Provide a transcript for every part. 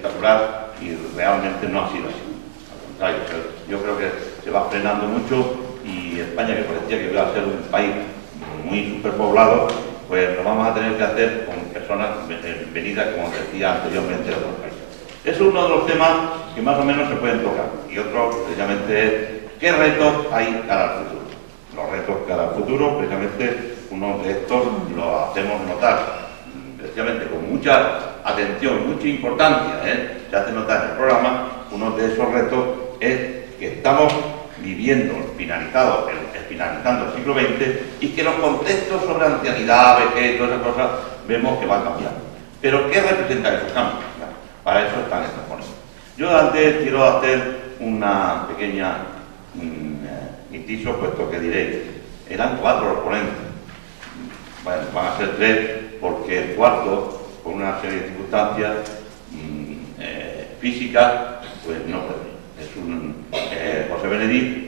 espectacular y realmente no ha sido así. Al contrario, yo creo que se va frenando mucho y España, que parecía que iba a ser un país muy superpoblado, pues lo vamos a tener que hacer con personas venidas, como decía anteriormente, de otros países. Eso es uno de los temas que más o menos se pueden tocar. Y otro, precisamente, es qué retos hay cara al futuro. Los retos cara al futuro, precisamente, uno de estos lo hacemos notar, precisamente con mucha atención, mucha importancia, se hace notar en el programa. Uno de esos retos es que estamos viviendo, finalizando el siglo XX, y que los contextos sobre ancianidad, vejez y todas esas cosas vemos que van cambiando. Pero ¿qué representan esos cambios? Bueno, para eso están estas ponencias. Yo antes quiero hacer una pequeña inciso, puesto que diréis, eran 4 los ponentes. Bueno, van a ser 3, porque el cuarto, por una serie de circunstancias físicas, pues no puede venir. Es un José Benedí.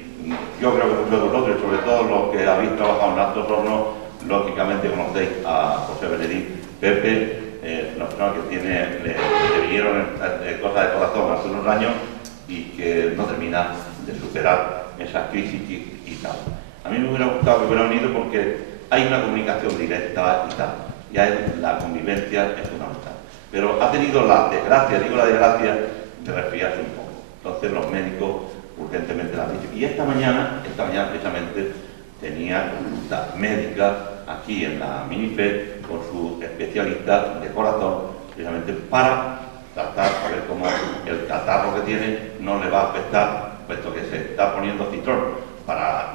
Yo creo que muchos de vosotros, sobre todo los que habéis trabajado en Altos Hornos, lógicamente conocéis a José Benedí. Pepe, una persona que le vinieron cosas de corazón hace unos años y que no termina de superar esa crisis y tal. A mí me hubiera gustado que hubiera venido porque hay una comunicación directa y tal. Ya la convivencia es fundamental. Pero ha tenido la desgracia, digo la desgracia, de resfriarse un poco. Entonces los médicos urgentemente la han dicho. Y esta mañana precisamente tenía consulta médica aquí en la Minife con su especialista de corazón, precisamente para tratar a ver cómo el catarro que tiene no le va a afectar, puesto que se está poniendo citrón para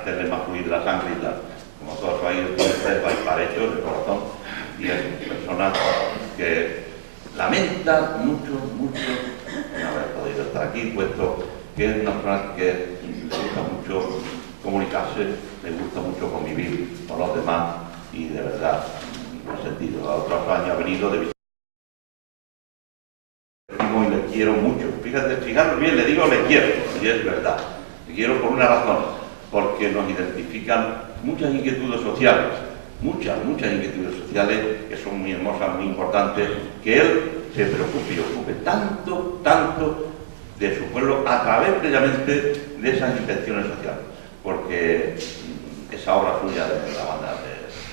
hacerle más fluida la sangre y tal. Como todos sabéis, hay parechos de corazón y es personas que lamentan mucho no haber podido estar aquí, puesto que es una persona que le gusta mucho comunicarse, le gusta mucho convivir con los demás y de verdad, en ese sentido, a otros años ha venido de visita y le quiero mucho. Fijaros bien, le digo le quiero, y es verdad. Le quiero por una razón, porque nos identifican muchas inquietudes sociales, muchas inquietudes sociales que son muy hermosas, muy importantes, que él se preocupe y ocupe tanto de su pueblo a través precisamente de esas intenciones sociales, porque esa obra suya de la banda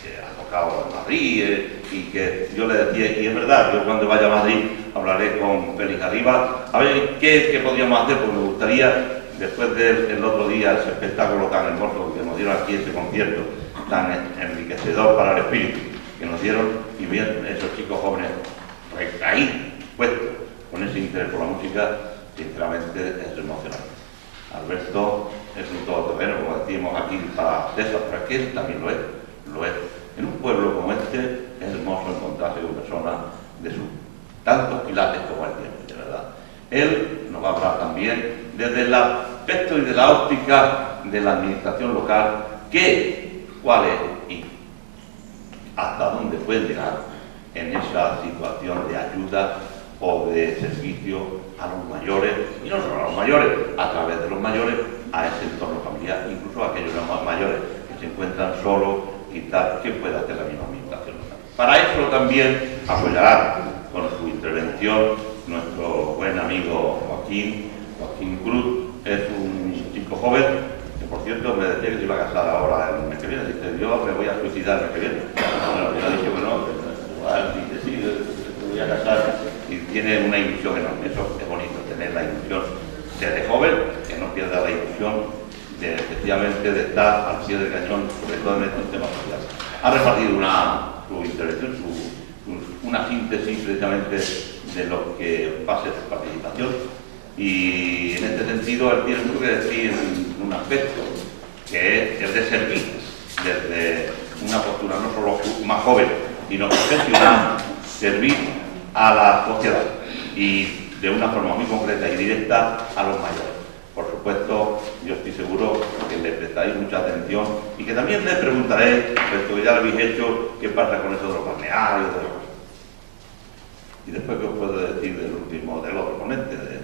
que ha tocado en Madrid y que yo le decía, y es verdad, yo cuando vaya a Madrid hablaré con Félix Arriba a ver qué podríamos hacer, porque me gustaría, después del otro día, ese espectáculo tan hermoso que nos dieron aquí, ese concierto tan enriquecedor para el espíritu que nos dieron, y bien esos chicos jóvenes ahí puestos con ese interés por la música, sinceramente es emocionante. Alberto es un todoterreno, como decimos aquí para César, pero es que él también lo es. En un pueblo como este es hermoso encontrarse con personas de sus tantos quilates como él tiene, de verdad. Él nos va a hablar también desde el aspecto y de la óptica de la administración local, cuál es y hasta dónde puede llegar en esa situación de ayuda o de servicio a los mayores, y no solo a los mayores, a través de los mayores, a ese entorno familiar, incluso a aquellos mayores que se encuentran solos y tal, ¿qué puede hacer la misma administración local? Para eso también apoyará con su intervención nuestro buen amigo Joaquín Cruz. Es un chico joven que, por cierto, me decía que se iba a casar ahora el mes que viene. Dice, yo me voy a suicidar el mes que viene. Bueno, yo le he dicho que no, dice, sí, me voy a casar, y tiene una ilusión enorme. Eso es bonito, tener la ilusión desde joven, que no pierda la ilusión de, efectivamente, de estar al pie del cañón, sobre todo en estos temas sociales. Ha repartido su intervención, una síntesis precisamente de lo que va a ser su participación, y en este sentido él tiene mucho que decir en un aspecto, que es el de servir desde una postura no solo más joven, sino profesional, servir a la sociedad y de una forma muy concreta y directa a los mayores. Por supuesto, yo estoy seguro que le prestáis mucha atención y que también le preguntaréis, puesto que ya lo habéis hecho, qué pasa con eso de los balnearios, y después, ¿qué os puedo decir del otro ponente, de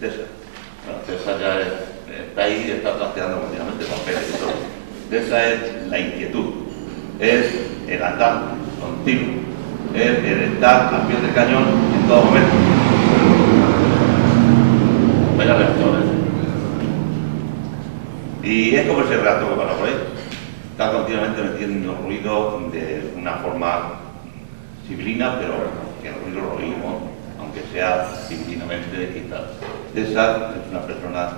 César? Bueno, César ya está ahí, está planteando continuamente papeles y todo. Esa es la inquietud, es el andar continuo, es el estar al pie del cañón en todo momento. Y es como ese relato que pasa por ahí. Está continuamente metiendo ruido de una forma civilina, pero que el ruido lo oímos, aunque sea civilinamente y tal. César es una persona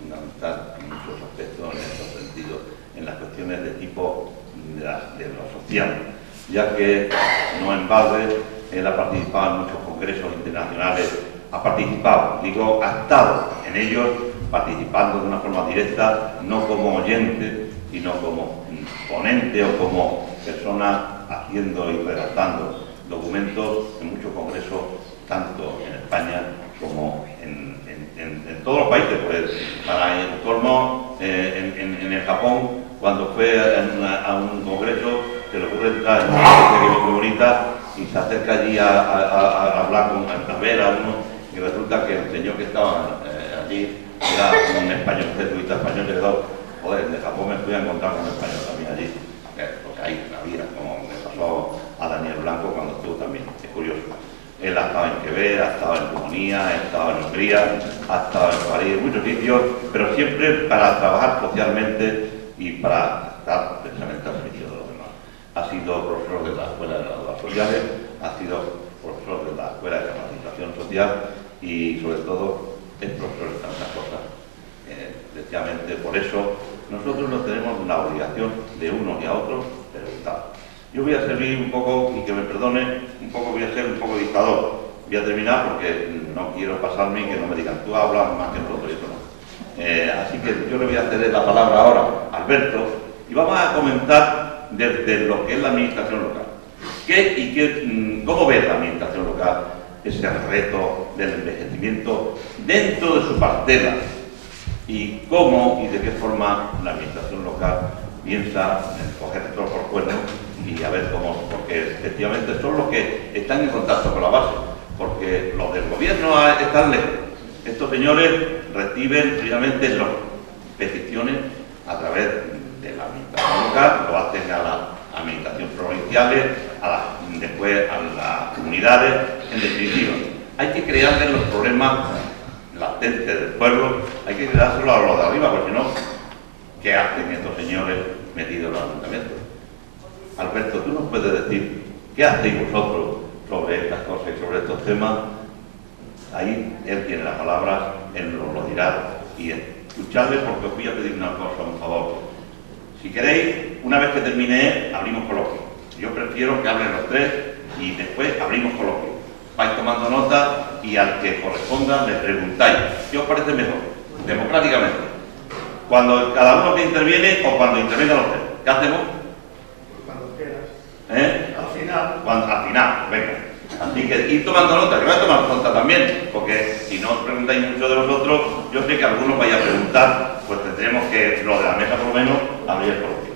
fundamental en muchos aspectos, en estos sentidos, en las cuestiones de tipo de lo social, ya que no en balde él ha participado en muchos congresos internacionales, ha estado en ellos, participando de una forma directa, no como oyente, sino como ponente o como persona haciendo y redactando documentos en muchos congresos, tanto en España como en todos los países. Pues para Estocolmo, en el Japón, cuando fue a un congreso, se le ocurre entrar en una iglesia que es muy bonita y se acerca allí a hablar, a ver a uno, y resulta que el señor que estaba allí era un español, un jesuita español, y le dijo, joder, de Japón me fui a encontrar con un español también allí, porque hay una vida, como me pasó a Daniel Blanco cuando estuvo también, es curioso. Él ha estado en Quebec, ha estado en Rumanía, ha estado en Hungría, ha estado en París, en muchos sitios, pero siempre para trabajar socialmente y para estar precisamente al servicio de los demás. Ha sido profesor de la Escuela de Graduadas Sociales, ha sido profesor de la Escuela de Capacitación Social y, sobre todo, es profesor de tantas cosas. Precisamente por eso nosotros no tenemos la obligación de unos y a otros preguntar. Yo voy a servir un poco, y que me perdone, voy a ser un poco dictador. Voy a terminar porque no quiero pasarme y que no me digan, tú hablas más que nosotros, y eso no. Así que yo le voy a ceder la palabra ahora a Alberto y vamos a comentar desde lo que es la administración local. ¿Cómo ve la administración local ese reto del envejecimiento dentro de su parcela? Y cómo y de qué forma la administración local piensa en coger el toro por cuerno y a ver cómo, porque efectivamente son los que están en contacto con la base, porque los del gobierno están lejos. Estos señores reciben precisamente las peticiones a través de la administración local, lo hacen a las administraciones provinciales, después a las comunidades. En definitiva, hay que crearles los problemas latentes del pueblo, hay que creárselo a los de arriba, porque si no, ¿qué hacen estos señores metidos en los ayuntamientos? Alberto, ¿tú nos puedes decir qué hacéis vosotros sobre estas cosas y sobre estos temas? Ahí él tiene la palabra, él nos lo dirá, y escuchadle, porque os voy a pedir una cosa, un favor. Si queréis, una vez que termine, abrimos coloquio. Yo prefiero que hablen los tres y después abrimos coloquio. Vais tomando nota y al que corresponda le preguntáis ¿qué os parece mejor? Democráticamente. Cuando cada uno que interviene o cuando intervengan los tres. ¿Qué hacemos? Cuando quieras. Al final. Al final, venga. Así que ir tomando nota, yo voy a tomar nota también, porque si no os preguntáis mucho de vosotros, yo sé que algunos vais a preguntar, pues tendremos que, lo de la mesa por lo menos, abrir el coloquio.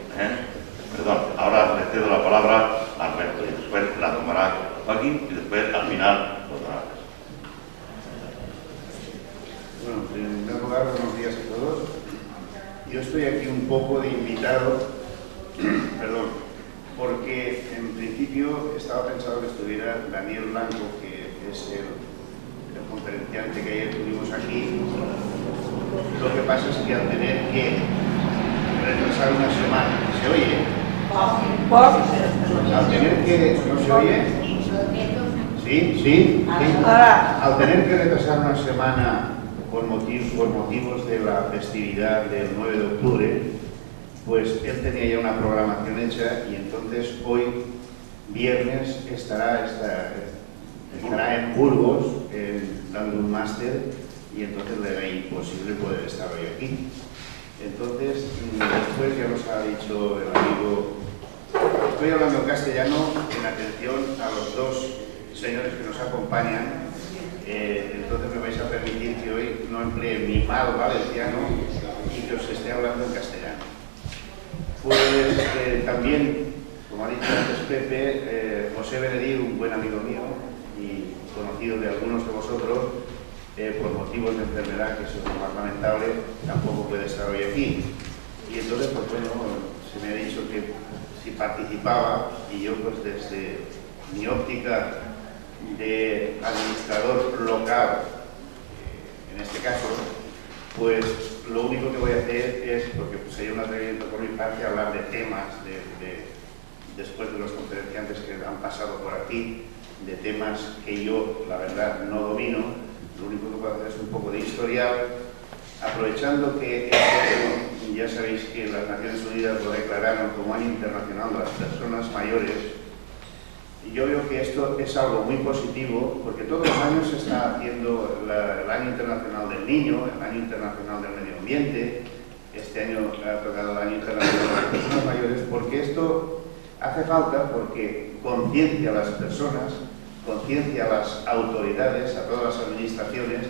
Perdón, ahora le cedo la palabra a Alberto y después la tomará Joaquín y después al final lo tomará. Bueno, en primer lugar, buenos días a todos. Yo estoy aquí un poco de invitado, perdón, porque en principio estaba pensado que estuviera Daniel Blanco, que es el conferenciante que ayer tuvimos aquí. Lo que pasa es que al tener que retrasar una semana, ¿se oye? Al tener que... ¿no se oye? ¿Sí? Al tener que retrasar una semana por motivos de la festividad del 9 de octubre, pues él tenía ya una programación hecha y entonces hoy, viernes, estará en Burgos dando un máster y entonces le era imposible poder estar hoy aquí. Entonces, después ya nos ha dicho el amigo, estoy hablando en castellano en atención a los dos señores que nos acompañan, entonces me vais a permitir que hoy no emplee mi mal valenciano y que os esté hablando en castellano. Pues también, como ha dicho antes Pepe, José Benedí, un buen amigo mío y conocido de algunos de vosotros, por motivos de enfermedad, que eso es lo más lamentable, tampoco puede estar hoy aquí. Y entonces, pues bueno, se me ha dicho que si participaba, y yo pues desde mi óptica de administrador local, en este caso, pues lo único que voy a hacer es, porque sería un atrevimiento por mi parte, hablar de temas, después de los conferenciantes que han pasado por aquí, de temas que yo, la verdad, no domino. Lo único que puedo hacer es un poco de historial, aprovechando que ya sabéis que las Naciones Unidas lo declararon como Año Internacional de las Personas Mayores. Y yo veo que esto es algo muy positivo, porque todos los años se está haciendo el Año Internacional del Niño, el Año Internacional del Medio Ambiente. Este año ha tocado el Año Internacional de las Personas Mayores, porque esto hace falta, porque conciencia a las personas, conciencia a las autoridades, a todas las administraciones,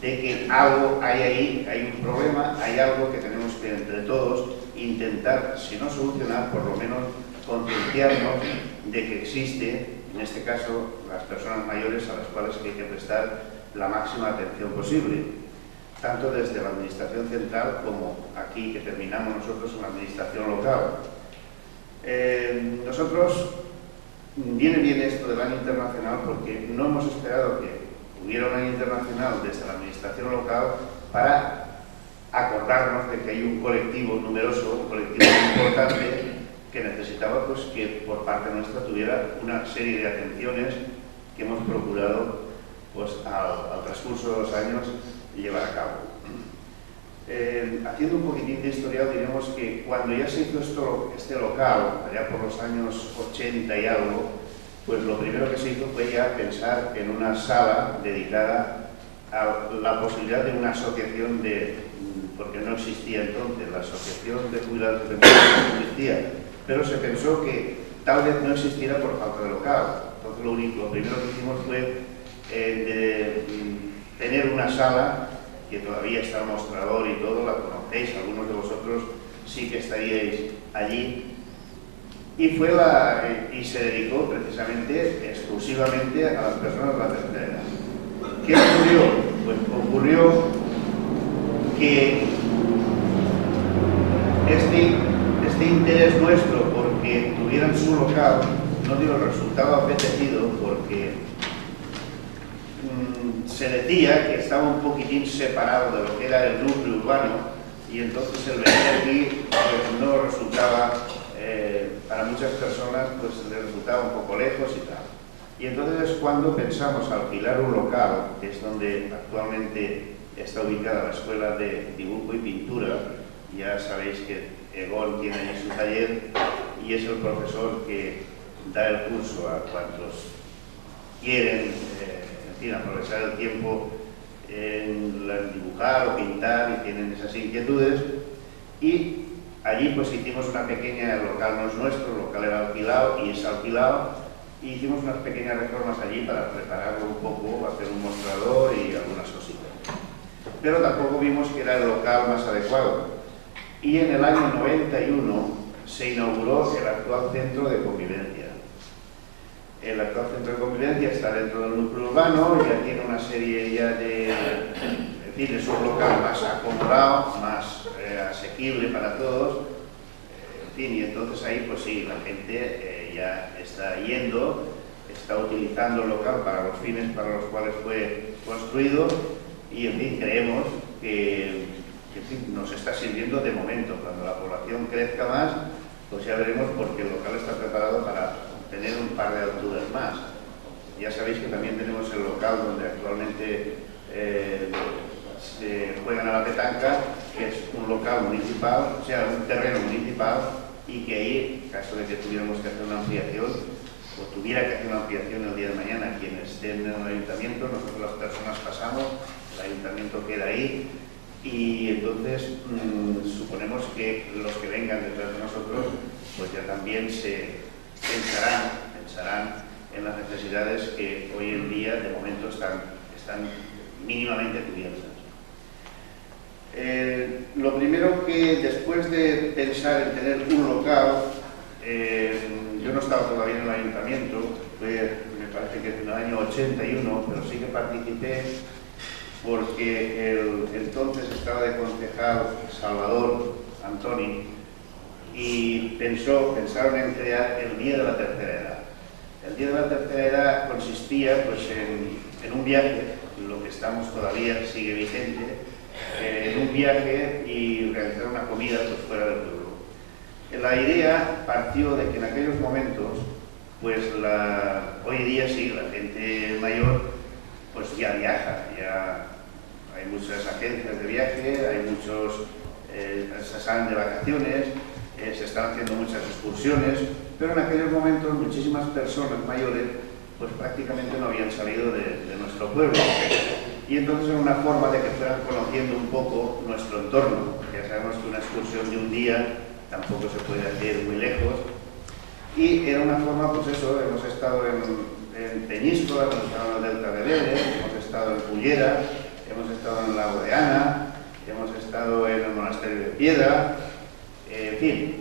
de que algo hay ahí, hay un problema, hay algo que tenemos que entre todos intentar, si no solucionar, por lo menos concienciarnos de que existe, en este caso, las personas mayores a las cuales hay que prestar la máxima atención posible, tanto desde la administración central como aquí que terminamos nosotros en la administración local. Nosotros, viene bien esto del año internacional porque no hemos esperado que hubiera un año internacional desde la administración local para acordarnos de que hay un colectivo numeroso, un colectivo muy importante que necesitaba pues, que por parte nuestra tuviera una serie de atenciones que hemos procurado pues, al transcurso de los años llevar a cabo. Haciendo un poquitín de historial, diremos que cuando ya se hizo este local, allá por los años 80 y algo, pues lo primero que se hizo fue ya pensar en una sala dedicada a la posibilidad de una asociación porque no existía entonces, la asociación de jubilados de no existía, pero se pensó que tal vez no existiera por falta de local. Entonces lo primero que hicimos fue tener una sala que todavía está el mostrador y todo, la conocéis, algunos de vosotros sí que estaríais allí, y se dedicó precisamente, exclusivamente a las personas de la tercera edad. ¿Qué ocurrió? Pues ocurrió que este interés nuestro porque tuvieran su local no dio el resultado apetecido, porque se decía que estaba un poquitín separado de lo que era el núcleo urbano, y entonces el venir aquí pues, no resultaba, para muchas personas pues les resultaba un poco lejos y tal. Y entonces es cuando pensamos alquilar un local, que es donde actualmente está ubicada la Escuela de Dibujo y Pintura. Ya sabéis que Egon tiene ahí su taller y es el profesor que da el curso a cuantos quieren aprovechar el tiempo en dibujar o pintar y tienen esas inquietudes. Y allí pues hicimos una pequeña, el local no es nuestro, el local era alquilado y es alquilado, y hicimos unas pequeñas reformas allí para prepararlo un poco, hacer un mostrador y algunas cositas. Pero tampoco vimos que era el local más adecuado. Y en el año 91 se inauguró el actual centro de convivencia. El actual centro de convivencia está dentro del núcleo urbano, ya tiene una serie ya en fin, es un local más acomodado, más asequible para todos, en fin, y entonces ahí pues sí, la gente ya está yendo, está utilizando el local para los fines para los cuales fue construido, y en fin, creemos que en fin, nos está sirviendo de momento. Cuando la población crezca más, pues ya veremos, porque el local está preparado para tener un par de alturas más. Ya sabéis que también tenemos el local donde actualmente se juegan a la petanca, que es un local municipal, o sea, un terreno municipal, y que ahí, en caso de que tuviéramos que hacer una ampliación, o tuviera que hacer una ampliación el día de mañana, quienes estén en el ayuntamiento, nosotros las personas pasamos, el ayuntamiento queda ahí, y entonces suponemos que los que vengan detrás de nosotros, pues ya también se pensarán en las necesidades que hoy en día, de momento, están mínimamente cubiertas. Lo primero que, después de pensar en tener un local, yo no estaba todavía en el ayuntamiento, me parece que en el año 81, pero sí que participé porque entonces estaba de concejal Salvador Antoni, y pensaron en crear el Día de la Tercera Edad. El Día de la Tercera Edad consistía pues, en un viaje, lo que estamos todavía sigue vigente, en un viaje y realizar una comida pues, fuera del pueblo. La idea partió de que en aquellos momentos, pues hoy día sí, la gente mayor pues ya viaja, ya hay muchas agencias de viaje, hay muchos, se salen de vacaciones, se están haciendo muchas excursiones, pero en aquellos momentos muchísimas personas mayores pues prácticamente no habían salido de nuestro pueblo. Y entonces era una forma de que fueran conociendo un poco nuestro entorno. Ya sabemos que una excursión de un día tampoco se puede hacer muy lejos. Y era una forma, pues eso, hemos estado en Peñíscola, hemos estado en el Delta de Vélez, hemos estado en Cullera, hemos estado en el Lago de Ana, hemos estado en el Monasterio de Piedra, en fin.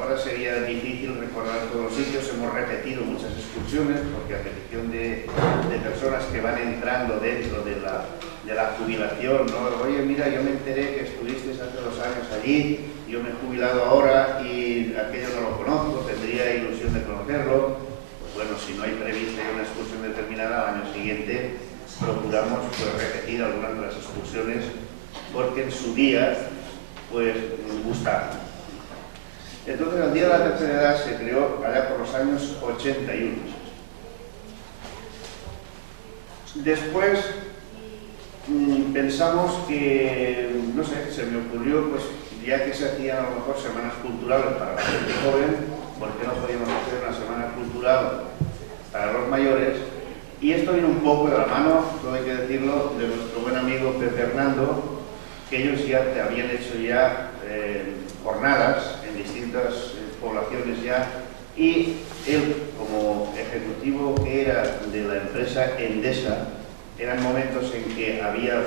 Ahora sería difícil recordar todos los sitios, hemos repetido muchas excursiones porque a petición de personas que van entrando dentro de la jubilación, ¿no? Oye, mira, yo me enteré que estuviste hace 2 años allí, yo me he jubilado ahora y aquello no lo conozco, tendría ilusión de conocerlo. Pues bueno, si no hay prevista una excursión determinada, al año siguiente procuramos pues, repetir algunas de las excursiones porque en su día pues nos gustaban. Entonces, el Día de la Tercera Edad se creó allá por los años 81. Después pensamos que, no sé, se me ocurrió, pues ya que se hacían a lo mejor semanas culturales para la gente joven, ¿por qué no podíamos hacer una semana cultural para los mayores? Y esto vino un poco de la mano, todo hay que decirlo, de nuestro buen amigo Pepe Hernando, que ellos ya habían hecho ya jornadas en distintas poblaciones ya, y él, como ejecutivo que era de la empresa Endesa, eran momentos en que había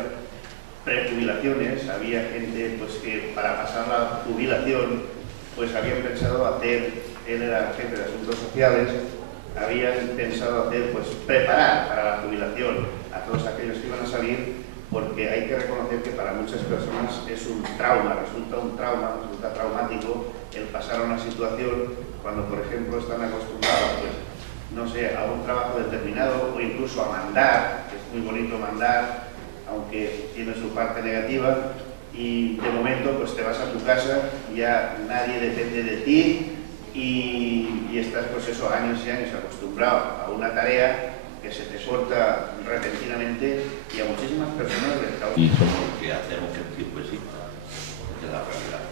prejubilaciones, había gente pues, que para pasar la jubilación pues habían pensado hacer, él era jefe de asuntos sociales, habían pensado hacer, pues preparar para la jubilación a todos aquellos que iban a salir, porque hay que reconocer que para muchas personas es un trauma, resulta traumático el pasar a una situación cuando, por ejemplo, están acostumbrados, pues, no sé, a un trabajo determinado o incluso a mandar, que es muy bonito mandar, aunque tiene su parte negativa, y de momento pues te vas a tu casa, ya nadie depende de ti y estás pues eso, años y años acostumbrado a una tarea que se te corta repentinamente y a muchísimas personas les causa. Y somos los que hacemos que el tiempo exista, esa es la realidad.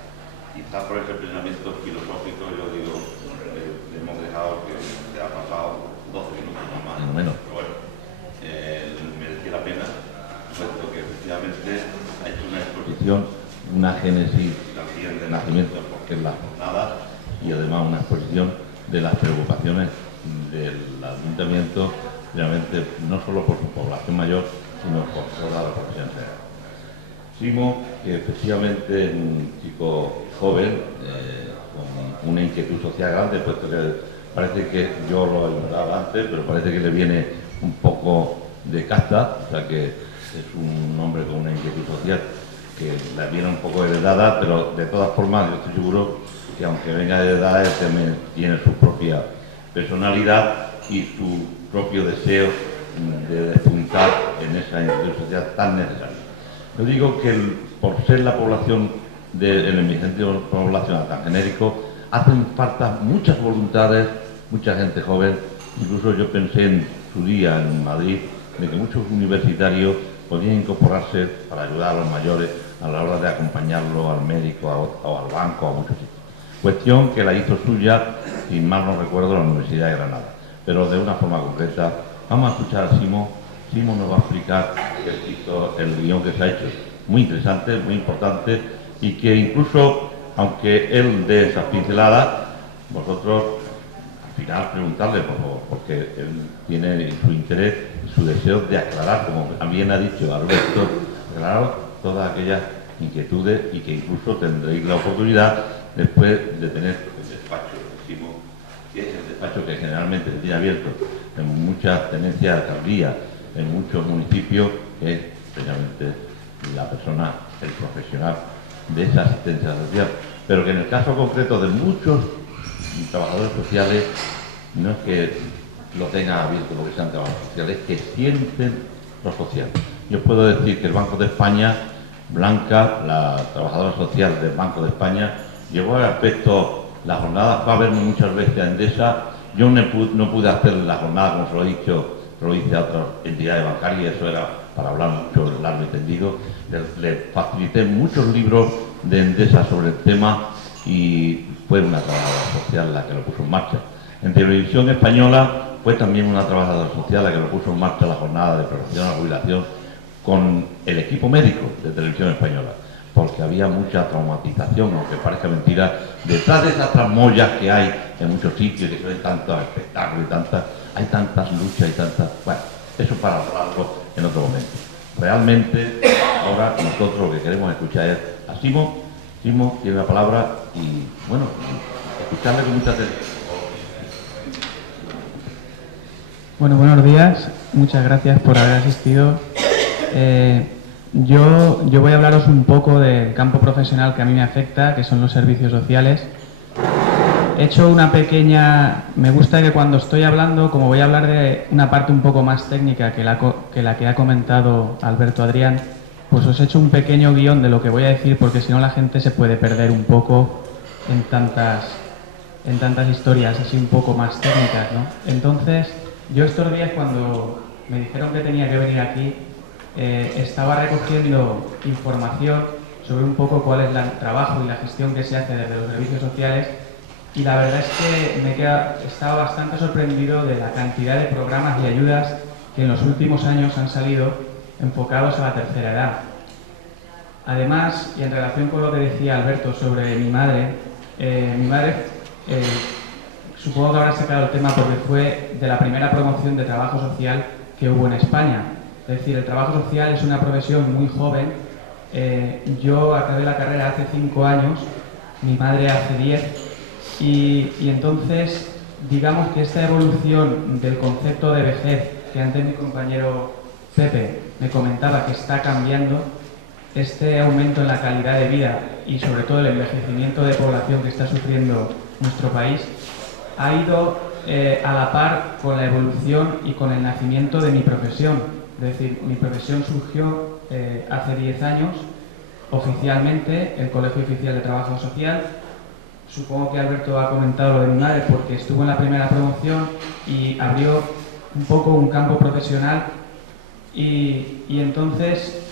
Quizás por ese pensamiento filosófico, yo digo, hemos dejado que ha pasado 12 minutos más o menos, pero bueno, merecía la pena, puesto que efectivamente ha hecho una exposición, una génesis también del nacimiento, porque es la jornada, y además una exposición de las preocupaciones del ayuntamiento, realmente no solo por su población mayor, sino por toda la población general. Simo, que efectivamente es un chico joven, con una inquietud social grande, puesto que parece que yo lo ayudaba antes, pero parece que le viene un poco de casta, o sea que es un hombre con una inquietud social que le viene un poco heredada, pero de todas formas yo estoy seguro que aunque venga heredada, él también tiene su propia personalidad y su propio deseo de despuntar en esa inquietud social tan necesaria. Yo digo que por ser la población en el sentido poblacional tan genérico, hacen falta muchas voluntades, mucha gente joven. Incluso yo pensé en su día en Madrid de que muchos universitarios podían incorporarse para ayudar a los mayores a la hora de acompañarlo al médico o al banco, a muchos sitios. Cuestión que la hizo suya, si mal no recuerdo, la Universidad de Granada. Pero de una forma concreta, vamos a escuchar a Simo. Simo nos va a explicar el guión que se ha hecho. Muy interesante, muy importante, y que incluso, aunque él dé esas pinceladas, vosotros al final preguntarle, por favor, porque él tiene su interés y su deseo de aclarar, como también ha dicho Alberto, aclarar todas aquellas inquietudes y que incluso tendréis la oportunidad después de tener el despacho, decimos, que es el despacho que generalmente se tiene abierto en muchas tenencias de alcaldía, en muchos municipios, que es precisamente la persona, el profesional de esa asistencia social, pero que en el caso concreto de muchos trabajadores sociales no es que lo tengan abierto porque sean trabajadores sociales, es que sienten lo social. Yo puedo decir que el Banco de España Blanca, la trabajadora social del Banco de España, llevó al aspecto la jornada, va a verme muchas veces a Endesa. Yo no pude hacer la jornada como se lo he dicho, lo hice a otras entidades bancarias, eso era para hablar mucho largo y tendido. Le facilité muchos libros de Endesa sobre el tema y fue una trabajadora social la que lo puso en marcha. En Televisión Española fue también una trabajadora social la que lo puso en marcha la jornada de preparación a la jubilación con el equipo médico de Televisión Española, porque había mucha traumatización, aunque parezca mentira, detrás de esas tramoyas que hay en muchos sitios, que se ven tantos espectáculos y hay tantas luchas y tantas... Bueno, eso para hablarlo en otro momento. Realmente, ahora nosotros lo que queremos escuchar es a Simo. Simo tiene la palabra y, bueno, escucharle con mucha atención. Bueno, buenos días. Muchas gracias por haber asistido. Yo voy a hablaros un poco del campo profesional que a mí me afecta, que son los servicios sociales. He hecho una pequeña... Me gusta que cuando estoy hablando, como voy a hablar de una parte un poco más técnica que la que ha comentado Alberto Adrián, pues os he hecho un pequeño guión de lo que voy a decir, porque si no la gente se puede perder un poco en tantas historias así un poco más técnicas, ¿no? Entonces, yo estos días cuando me dijeron que tenía que venir aquí, estaba recogiendo información sobre un poco cuál es el trabajo y la gestión que se hace desde los servicios sociales, y la verdad es que estaba bastante sorprendido de la cantidad de programas y ayudas que en los últimos años han salido enfocados a la tercera edad. Además, y en relación con lo que decía Alberto sobre mi madre, supongo que habrá sacado el tema porque fue de la primera promoción de trabajo social que hubo en España. Es decir, el trabajo social es una profesión muy joven. Yo acabé la carrera hace 5 años, mi madre hace 10, y entonces digamos que esta evolución del concepto de vejez, que antes mi compañero Pepe me comentaba que está cambiando, este aumento en la calidad de vida y sobre todo el envejecimiento de población que está sufriendo nuestro país, ha ido a la par con la evolución y con el nacimiento de mi profesión. Es decir, mi profesión surgió hace 10 años, oficialmente, el Colegio Oficial de Trabajo Social. Supongo que Alberto ha comentado lo de mi madre porque estuvo en la primera promoción y abrió un poco un campo profesional y entonces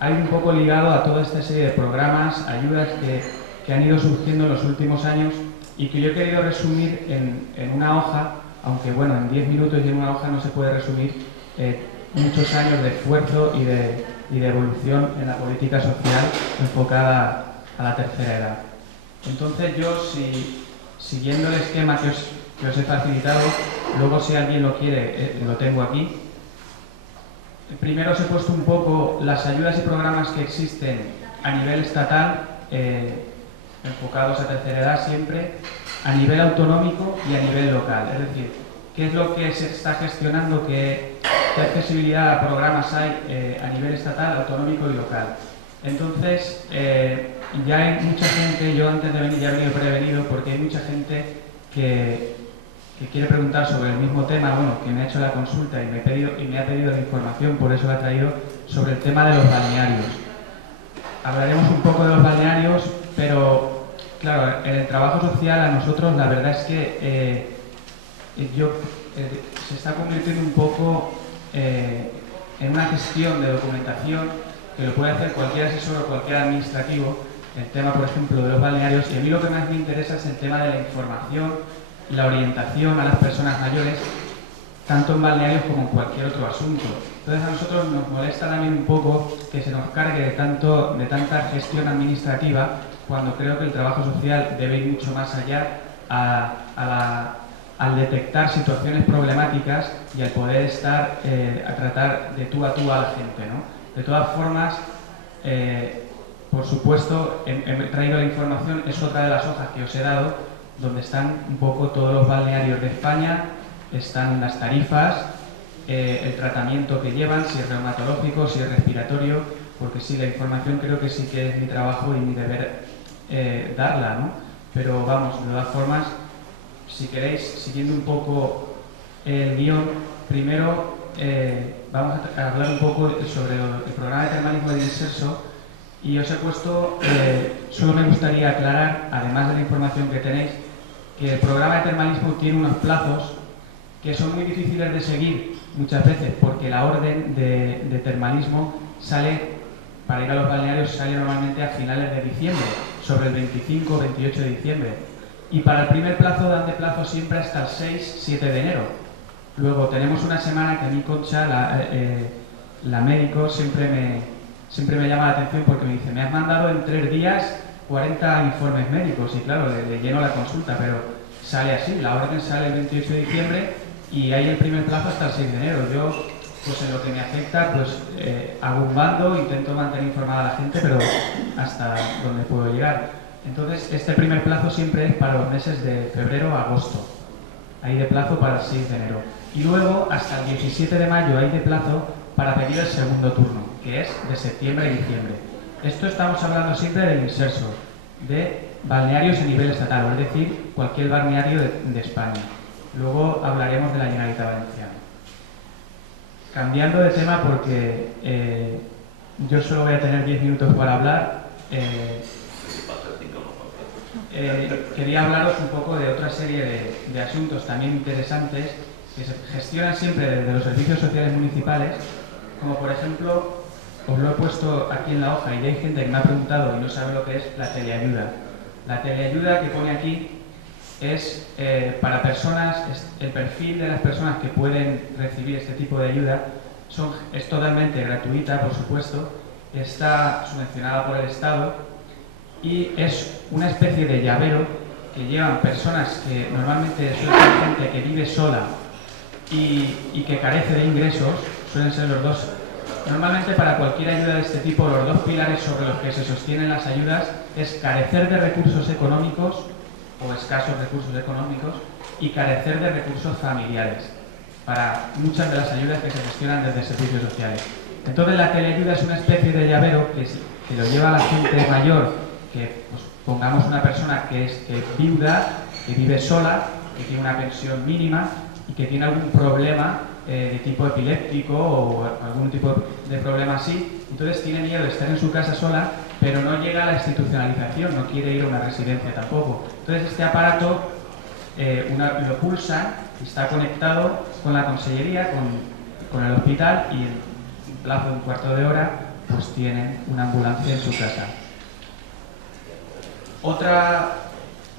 hay un poco ligado a toda esta serie de programas, ayudas que han ido surgiendo en los últimos años y que yo he querido resumir en una hoja, aunque bueno, en 10 minutos y en una hoja no se puede resumir muchos años de esfuerzo y de evolución en la política social enfocada a la tercera edad. Entonces yo, siguiendo el esquema que os he facilitado, luego si alguien lo quiere, lo tengo aquí. Primero os he puesto un poco las ayudas y programas que existen a nivel estatal, enfocados a tercera edad siempre, a nivel autonómico y a nivel local. Es decir, qué es lo que se está gestionando, qué accesibilidad a programas hay a nivel estatal, autonómico y local. Entonces, ya hay mucha gente, yo antes de venir ya he venido prevenido porque hay mucha gente que quiere preguntar sobre el mismo tema, bueno, que me ha hecho la consulta y me ha pedido la información, por eso la he traído, sobre el tema de los balnearios. Hablaremos un poco de los balnearios, pero claro, en el trabajo social a nosotros la verdad es que se está convirtiendo un poco en una gestión de documentación que lo puede hacer cualquier asesor o cualquier administrativo, el tema, por ejemplo, de los balnearios, y a mí lo que más me interesa es el tema de la información, la orientación a las personas mayores, tanto en balnearios como en cualquier otro asunto. Entonces a nosotros nos molesta también un poco que se nos cargue de tanta gestión administrativa, cuando creo que el trabajo social debe ir mucho más allá al detectar situaciones problemáticas y al poder estar a tratar de tú a la gente, ¿no? De todas formas, por supuesto, he traído la información, es otra de las hojas que os he dado, donde están un poco todos los balnearios de España, están las tarifas, el tratamiento que llevan, si es reumatológico, si es respiratorio, porque sí, la información creo que sí que es mi trabajo y mi deber darla, ¿no? Pero vamos, de todas formas, si queréis, siguiendo un poco el guión, primero vamos a hablar un poco sobre el programa de termalismo de inserso, Y os he puesto, solo me gustaría aclarar, además de la información que tenéis, que el programa de termalismo tiene unos plazos que son muy difíciles de seguir muchas veces, porque la orden de termalismo sale, para ir a los balnearios, sale normalmente a finales de diciembre, sobre el 25 o 28 de diciembre. Y para el primer plazo dan de plazo siempre hasta el 6-7 de enero. Luego tenemos una semana que a mí Concha, la médico, siempre me llama la atención porque me dice: me has mandado en 3 días 40 informes médicos, y claro, le lleno la consulta, pero sale así, la orden sale el 28 de diciembre y hay el primer plazo hasta el 6 de enero. Yo, pues en lo que me afecta, pues hago un bando, intento mantener informada a la gente, pero hasta donde puedo llegar. Entonces, este primer plazo siempre es para los meses de febrero a agosto. Hay de plazo para el 6 de enero. Y luego, hasta el 17 de mayo, hay de plazo para pedir el segundo turno, que es de septiembre y diciembre. Esto estamos hablando siempre del inserso, de balnearios a nivel estatal, es decir, cualquier balneario de España. Luego hablaremos de la Generalitat Valenciana. Cambiando de tema, porque yo solo voy a tener 10 minutos para hablar, quería hablaros un poco de otra serie de asuntos también interesantes que se gestionan siempre desde los servicios sociales municipales, como por ejemplo, os lo he puesto aquí en la hoja y hay gente que me ha preguntado y no sabe lo que es la teleayuda. La teleayuda que pone aquí es para personas, el perfil de las personas que pueden recibir este tipo de ayuda es totalmente gratuita, por supuesto, está subvencionada por el Estado y es una especie de llavero que llevan personas que normalmente suelen ser gente que vive sola y que carece de ingresos, suelen ser los dos. Normalmente para cualquier ayuda de este tipo, los dos pilares sobre los que se sostienen las ayudas es carecer de recursos económicos o escasos recursos económicos y carecer de recursos familiares para muchas de las ayudas que se gestionan desde servicios sociales. Entonces la teleayuda es una especie de llavero que lo lleva la gente mayor, que pues, pongamos una persona que es viuda, que vive sola, que tiene una pensión mínima y que tiene algún problema de tipo epiléptico o algún tipo de problema así, entonces tiene miedo de estar en su casa sola, pero no llega a la institucionalización, no quiere ir a una residencia tampoco. Entonces este aparato lo pulsa y está conectado con la consellería, con el hospital, y en un plazo de un cuarto de hora pues tienen una ambulancia en su casa.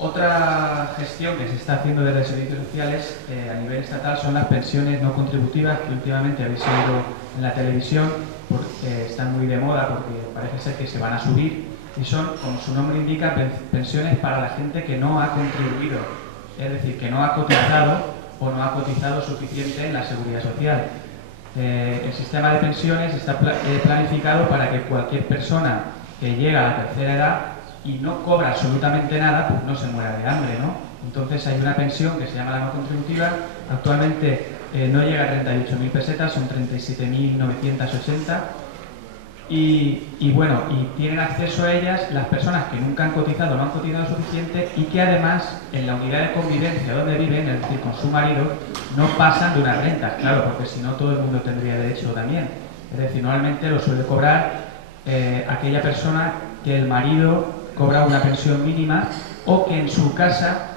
Otra gestión que se está haciendo desde servicios sociales a nivel estatal son las pensiones no contributivas, que últimamente habéis oído en la televisión, porque están muy de moda, porque parece ser que se van a subir, y son, como su nombre indica, pensiones para la gente que no ha contribuido, es decir, que no ha cotizado o no ha cotizado suficiente en la seguridad social. El sistema de pensiones está planificado para que cualquier persona que llega a la tercera edad y no cobra absolutamente nada, pues no se muera de hambre, ¿no? Entonces hay una pensión que se llama la no contributiva, actualmente no llega a 38.000 pesetas, son 37.980, y bueno, y tienen acceso a ellas las personas que nunca han cotizado, no han cotizado suficiente, y que además en la unidad de convivencia donde viven, es decir, con su marido, no pasan de una renta, claro, porque si no todo el mundo tendría derecho también. Es decir, normalmente lo suele cobrar aquella persona que el marido cobra una pensión mínima, o que en su casa,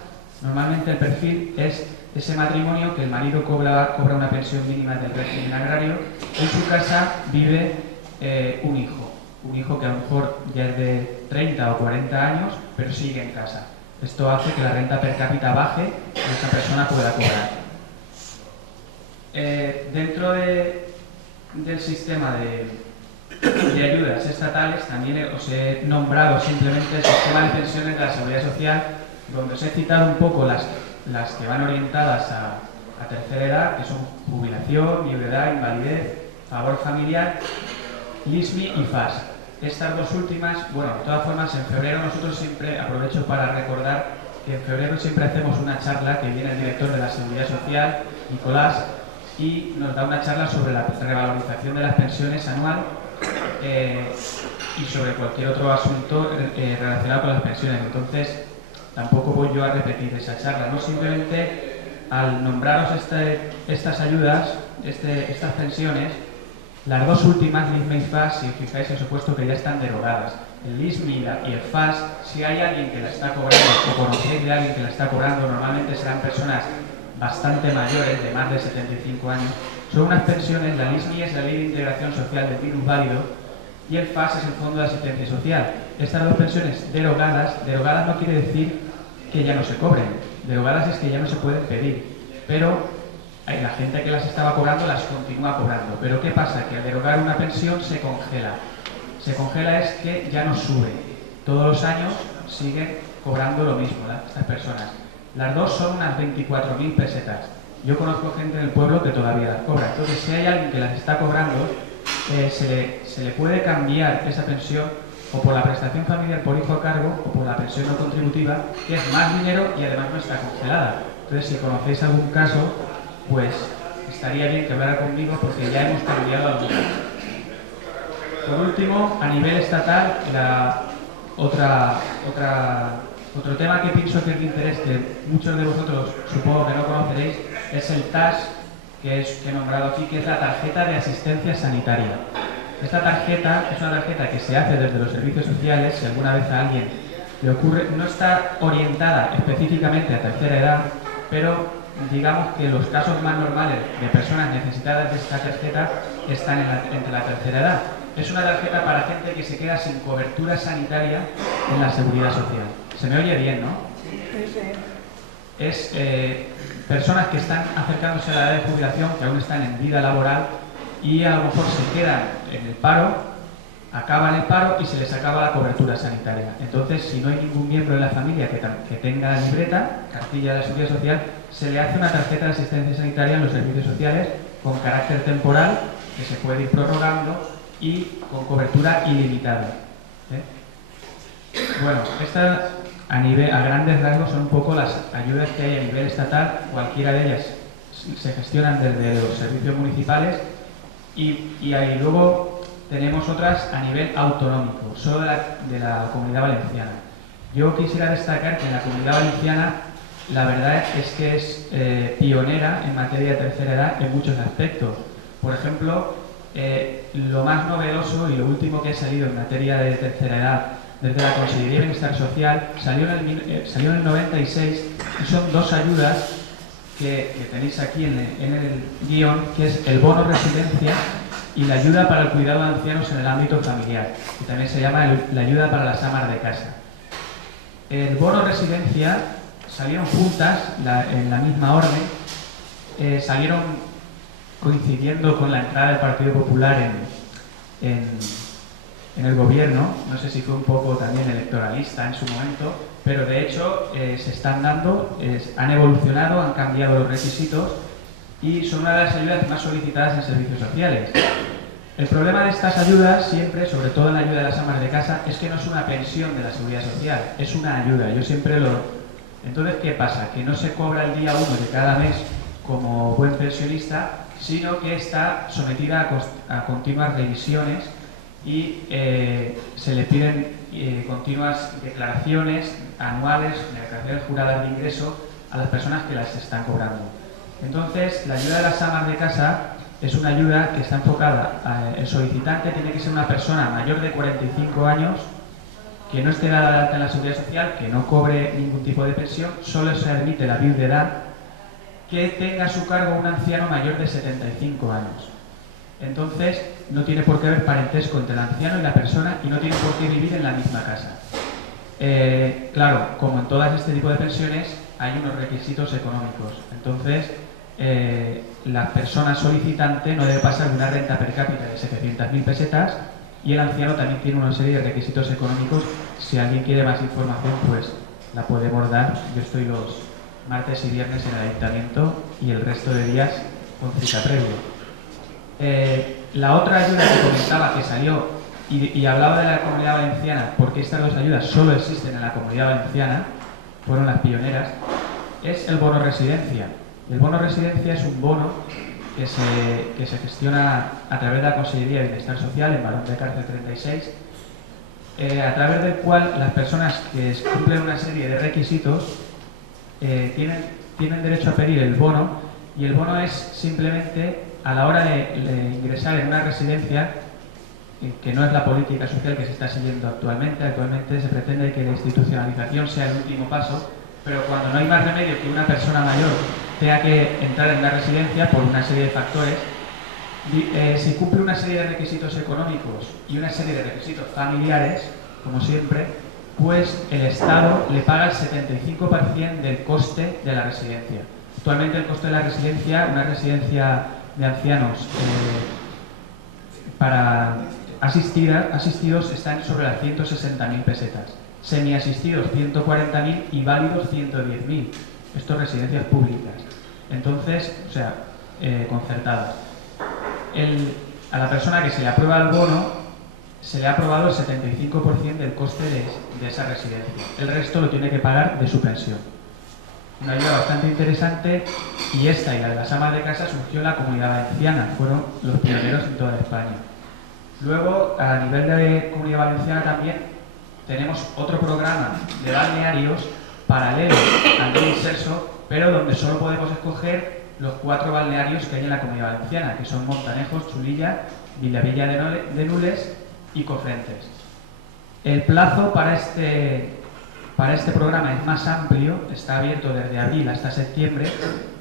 normalmente el perfil es ese matrimonio que el marido cobra una pensión mínima del régimen agrario, en su casa vive un hijo que a lo mejor ya es de 30 o 40 años, pero sigue en casa. Esto hace que la renta per cápita baje y esa persona pueda cobrar. Dentro del sistema de ayudas estatales también os he nombrado simplemente el sistema de pensiones de la Seguridad Social, donde os he citado un poco las que van orientadas a tercera edad, que son jubilación, viudedad, invalidez, favor familiar, LISMI y FAS. Estas dos últimas, bueno, de todas formas, en febrero nosotros siempre, aprovecho para recordar que en febrero siempre hacemos una charla que viene el director de la Seguridad Social, Nicolás, y nos da una charla sobre la revalorización de las pensiones anual y sobre cualquier otro asunto relacionado con las pensiones. Entonces, tampoco voy yo a repetir esa charla, ¿no? Simplemente al nombraros estas ayudas, estas pensiones, Las dos últimas, LISME y FAS, si os fijáis, os he puesto que ya están derogadas. El LISME y el FAS, si hay alguien que la está cobrando o conocéis de alguien que la está cobrando, normalmente serán personas bastante mayores, de más de 75 años. Son unas pensiones, la LISME es la Ley de Integración Social del Minusválido y el FAS es el Fondo de Asistencia Social. Estas dos pensiones derogadas no quiere decir que ya no se cobren, derogadas es que ya no se pueden pedir, pero la gente que las estaba cobrando las continúa cobrando. Pero ¿qué pasa? Que al derogar una pensión se congela. Se congela es que ya no sube. Todos los años siguen cobrando lo mismo estas personas. Las dos son unas 24.000 pesetas. Yo conozco gente en el pueblo que todavía las cobra. Entonces, si hay alguien que las está cobrando, se le puede cambiar esa pensión o por la prestación familiar por hijo a cargo o por la pensión no contributiva, que es más dinero y además no está congelada. Entonces, si conocéis algún caso, pues estaría bien que hablara conmigo porque ya hemos cambiado algo. Por último, a nivel estatal, otro tema que pienso que es de interés, que muchos de vosotros supongo que no conoceréis, es el TAS, que he nombrado aquí, que es la tarjeta de asistencia sanitaria. Esta tarjeta es una tarjeta que se hace desde los servicios sociales, si alguna vez a alguien le ocurre, no está orientada específicamente a tercera edad, pero digamos que los casos más normales de personas necesitadas de esta tarjeta están entre la tercera edad. Es una tarjeta para gente que se queda sin cobertura sanitaria en la seguridad social. Se me oye bien, ¿no? Sí, sí. Es personas que están acercándose a la edad de jubilación, que aún están en vida laboral y a lo mejor se quedan en el paro, acaban el paro y se les acaba la cobertura sanitaria. Entonces, si no hay ningún miembro de la familia que tenga la libreta, cartilla de la seguridad social, se le hace una tarjeta de asistencia sanitaria en los servicios sociales con carácter temporal, que se puede ir prorrogando y con cobertura ilimitada. Bueno, estas a grandes rasgos son un poco las ayudas que hay a nivel estatal. Cualquiera de ellas se gestionan desde los servicios municipales y ahí luego tenemos otras a nivel autonómico, solo de la Comunidad Valenciana. Yo quisiera destacar que en la Comunidad Valenciana la verdad es que es pionera en materia de tercera edad en muchos aspectos. Por ejemplo, lo más novedoso y lo último que ha salido en materia de tercera edad desde la Consejería de Bienestar Social salió en el 96 y son dos ayudas que tenéis aquí en el guión, que es el bono residencia y la ayuda para el cuidado de ancianos en el ámbito familiar, que también se llama la ayuda para las amas de casa. El bono residencia salieron juntas en la misma orden, salieron coincidiendo con la entrada del Partido Popular en el gobierno. No sé si fue un poco también electoralista en su momento, pero de hecho se están dando, han evolucionado, han cambiado los requisitos y son una de las ayudas más solicitadas en servicios sociales. El problema de estas ayudas siempre, sobre todo en la ayuda de las amas de casa, es que no es una pensión de la seguridad social, es una ayuda. Yo siempre Entonces, ¿qué pasa? Que no se cobra el día 1 de cada mes como buen pensionista, sino que está sometida a continuas revisiones y se le piden continuas declaraciones anuales, declaraciones juradas de ingreso a las personas que las están cobrando. Entonces, la ayuda de las amas de casa es una ayuda que está enfocada, el solicitante tiene que ser una persona mayor de 45 años, que no esté dada de alta en la seguridad social, que no cobre ningún tipo de pensión, solo se admite la viudedad, que tenga a su cargo un anciano mayor de 75 años. Entonces, no tiene por qué haber parentesco entre el anciano y la persona y no tiene por qué vivir en la misma casa. Claro, como en todas este tipo de pensiones, hay unos requisitos económicos. Entonces, la persona solicitante no debe pasar de una renta per cápita de 700.000 pesetas y el anciano también tiene una serie de requisitos económicos. Si alguien quiere más información, pues la podemos dar. Yo estoy los martes y viernes en el ayuntamiento y el resto de días con cita previa. La otra ayuda que comentaba que salió y hablaba de la Comunidad Valenciana, porque estas dos ayudas solo existen en la Comunidad Valenciana, fueron las pioneras, es el bono residencia. El bono residencia es un bono que se gestiona a través de la Consejería de Bienestar Social en Barón de Cárcel 36, a través del cual las personas que cumplen una serie de requisitos tienen derecho a pedir el bono, y el bono es simplemente a la hora de ingresar en una residencia, que no es la política social que se está siguiendo actualmente. Actualmente se pretende que la institucionalización sea el último paso, pero cuando no hay más remedio que una persona mayor tenga que entrar en una residencia por una serie de factores, si cumple una serie de requisitos económicos y una serie de requisitos familiares, como siempre, pues el Estado le paga el 75% del coste de la residencia. Actualmente el coste de la residencia, una residencia de ancianos para asistidos están sobre las 160.000 pesetas, semiasistidos 140.000 y válidos 110.000. Esto residencias públicas. Entonces, o sea, concertadas. A la persona que se le aprueba el bono se le ha aprobado el 75% del coste de esa residencia. El resto lo tiene que pagar de su pensión. Una ayuda bastante interesante, y esta y la de las amas de casa surgió en la Comunidad Valenciana. Fueron los pioneros en toda España. Luego, a nivel de Comunidad Valenciana también tenemos otro programa de balnearios paralelo al de Inserso, pero donde solo podemos escoger los 4 balnearios que hay en la Comunidad Valenciana, que son Montanejos, Chulilla, Villavilla de Nules y Cofrentes. El plazo para este programa es más amplio, está abierto desde abril hasta septiembre,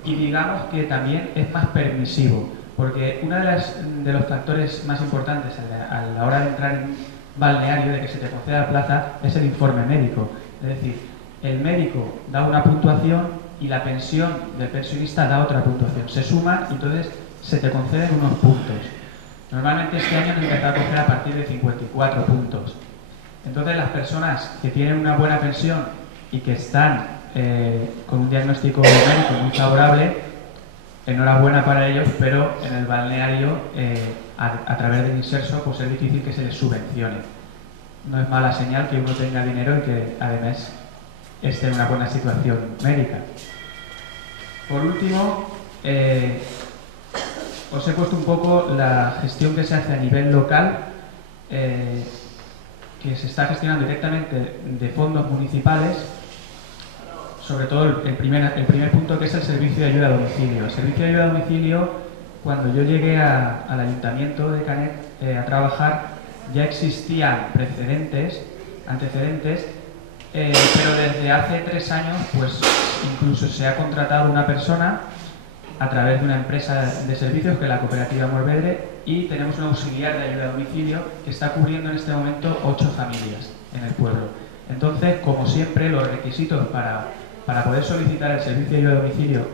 y digamos que también es más permisivo, porque uno de los factores más importantes a la hora de entrar en balneario, de que se te conceda la plaza, es el informe médico. Es decir, el médico da una puntuación y la pensión del pensionista da otra puntuación. Se suman y entonces se te conceden unos puntos. Normalmente este año han empezado a coger a partir de 54 puntos. Entonces las personas que tienen una buena pensión y que están con un diagnóstico médico muy favorable, enhorabuena para ellos, pero en el balneario, a través del Inserso, pues es difícil que se les subvencione. No es mala señal que uno tenga dinero y que además esté en una buena situación médica. Por último, os he puesto un poco la gestión que se hace a nivel local, que se está gestionando directamente de fondos municipales, sobre todo el primer punto, que es el servicio de ayuda a domicilio. El servicio de ayuda a domicilio, cuando yo llegué al Ayuntamiento de Canet a trabajar, ya existían antecedentes, pero desde hace 3 años pues incluso se ha contratado una persona a través de una empresa de servicios, que es la cooperativa Morvedre, y tenemos un auxiliar de ayuda a domicilio que está cubriendo en este momento 8 familias en el pueblo. Entonces, como siempre, los requisitos para poder solicitar el servicio de ayuda a domicilio,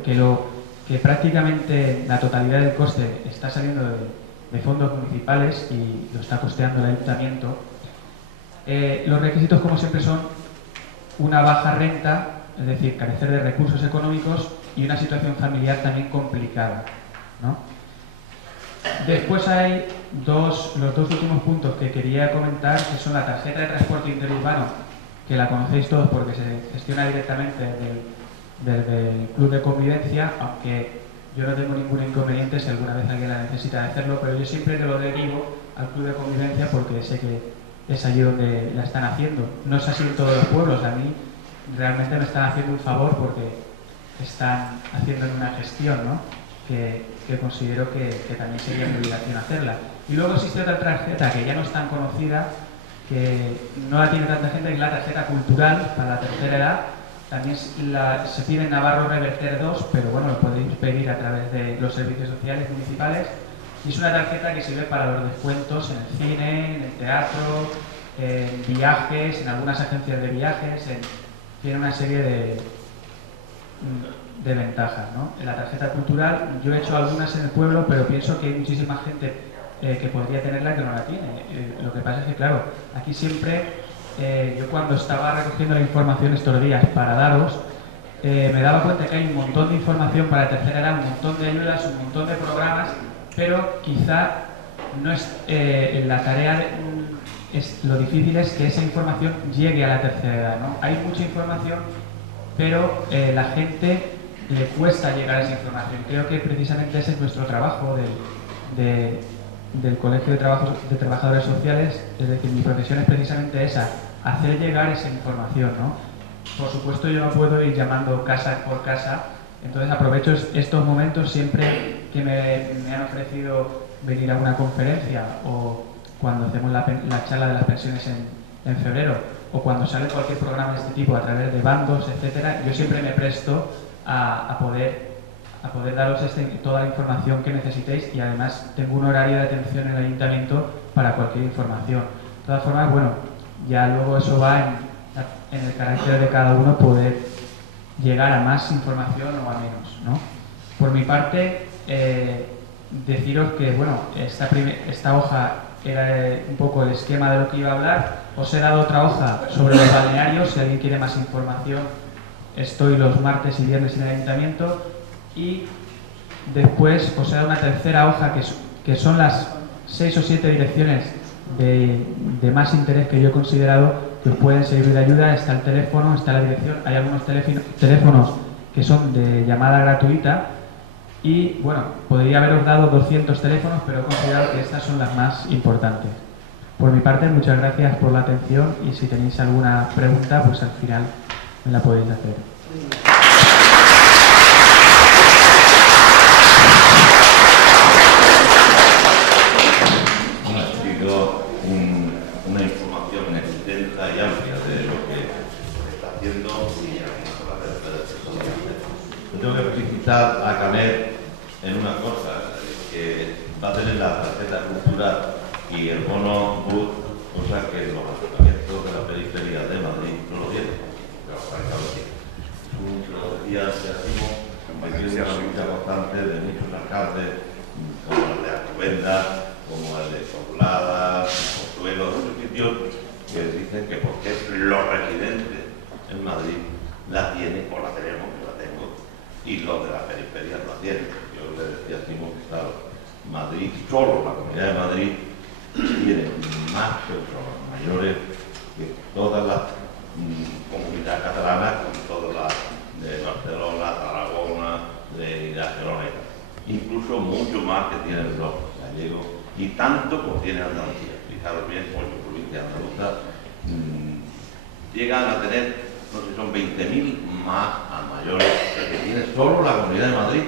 que prácticamente la totalidad del coste está saliendo de fondos municipales y lo está costeando el ayuntamiento, los requisitos, como siempre, son una baja renta, es decir, carecer de recursos económicos, y una situación familiar también complicada, ¿no? Después hay los dos últimos puntos que quería comentar, que son la tarjeta de transporte interurbano, que la conocéis todos porque se gestiona directamente desde el Club de Convivencia, aunque yo no tengo ningún inconveniente si alguna vez alguien la necesita de hacerlo, pero yo siempre lo derivo al Club de Convivencia porque sé que es allí donde la están haciendo. No es así en todos los pueblos. A mí realmente me están haciendo un favor porque están haciendo una gestión, ¿no? que considero que también sería mi obligación hacerla. Y luego existe otra tarjeta que ya no es tan conocida, que no la tiene tanta gente, que es la tarjeta cultural para la tercera edad. También se pide en Navarro Reverter 2, pero bueno, lo podéis pedir a través de los servicios sociales municipales. Y es una tarjeta que sirve para los descuentos en el cine, en el teatro, en viajes, en algunas agencias de viajes. Tiene una serie de ventajas, ¿no? En la tarjeta cultural, yo he hecho algunas en el pueblo, pero pienso que hay muchísima gente que podría tenerla que no la tiene. Lo que pasa es que, claro, aquí siempre, yo cuando estaba recogiendo la información estos días para daros, me daba cuenta que hay un montón de información para la tercera edad, un montón de ayudas, un montón de programas, pero quizá no es la tarea, lo difícil es que esa información llegue a la tercera edad, ¿no? Hay mucha información, pero la gente le cuesta llegar a esa información. Creo que precisamente ese es nuestro trabajo del Colegio de Trabajadores Sociales, es decir, mi profesión es precisamente esa, hacer llegar esa información, ¿no? Por supuesto, yo no puedo ir llamando casa por casa, entonces aprovecho estos momentos siempre que me han ofrecido venir a una conferencia, o cuando hacemos la charla de las pensiones en febrero, o cuando sale cualquier programa de este tipo a través de bandos, etcétera, yo siempre me presto a poder daros toda la información que necesitéis, y además tengo un horario de atención en el ayuntamiento para cualquier información. De todas formas, bueno, ya luego eso va en el carácter de cada uno poder llegar a más información o a menos, ¿no? Por mi parte, deciros que, bueno, esta hoja era un poco el esquema de lo que iba a hablar. Os he dado otra hoja sobre los balnearios, si alguien quiere más información. Estoy los martes y viernes en el ayuntamiento, y después os he dado una tercera hoja que son las 6 o 7 direcciones de más interés que yo he considerado que os pueden servir de ayuda. Está el teléfono, está la dirección, hay algunos teléfonos que son de llamada gratuita, y bueno, podría haberos dado 200 teléfonos, pero he considerado que estas son las más importantes. Por mi parte, muchas gracias por la atención, y si tenéis alguna pregunta, pues al final me la podéis hacer. Una información extensa y amplia de lo que se está haciendo y algunas cosas de tengo que felicitar a Canet en una cosa, que va a tener la tarjeta cultural y el bono BUT, cosa que los ayuntamientos de la periferia de Madrid no lo tienen, pero lo tienen. Muchos días que hacemos, hay una lucha constante de muchos alcaldes, como el de Alcobendas, como el de Poblada, Pozuelo, otros sitios que dicen que porque los residentes en Madrid la tienen, o la tenemos, que la tengo, y los de la periferia no la tienen. Yo le decía a Simón que, claro, Madrid, solo la Comunidad de Madrid, tiene más personas mayores que todas las comunidades catalanas, con todas las de Barcelona, Tarragona, de Barcelona, incluso mucho más que tienen los gallegos, y tanto como tiene Andalucía. Fijaros bien, 8 provincias andaluzas llegan a tener, no sé, son 20.000 más a mayores que tiene solo la Comunidad de Madrid.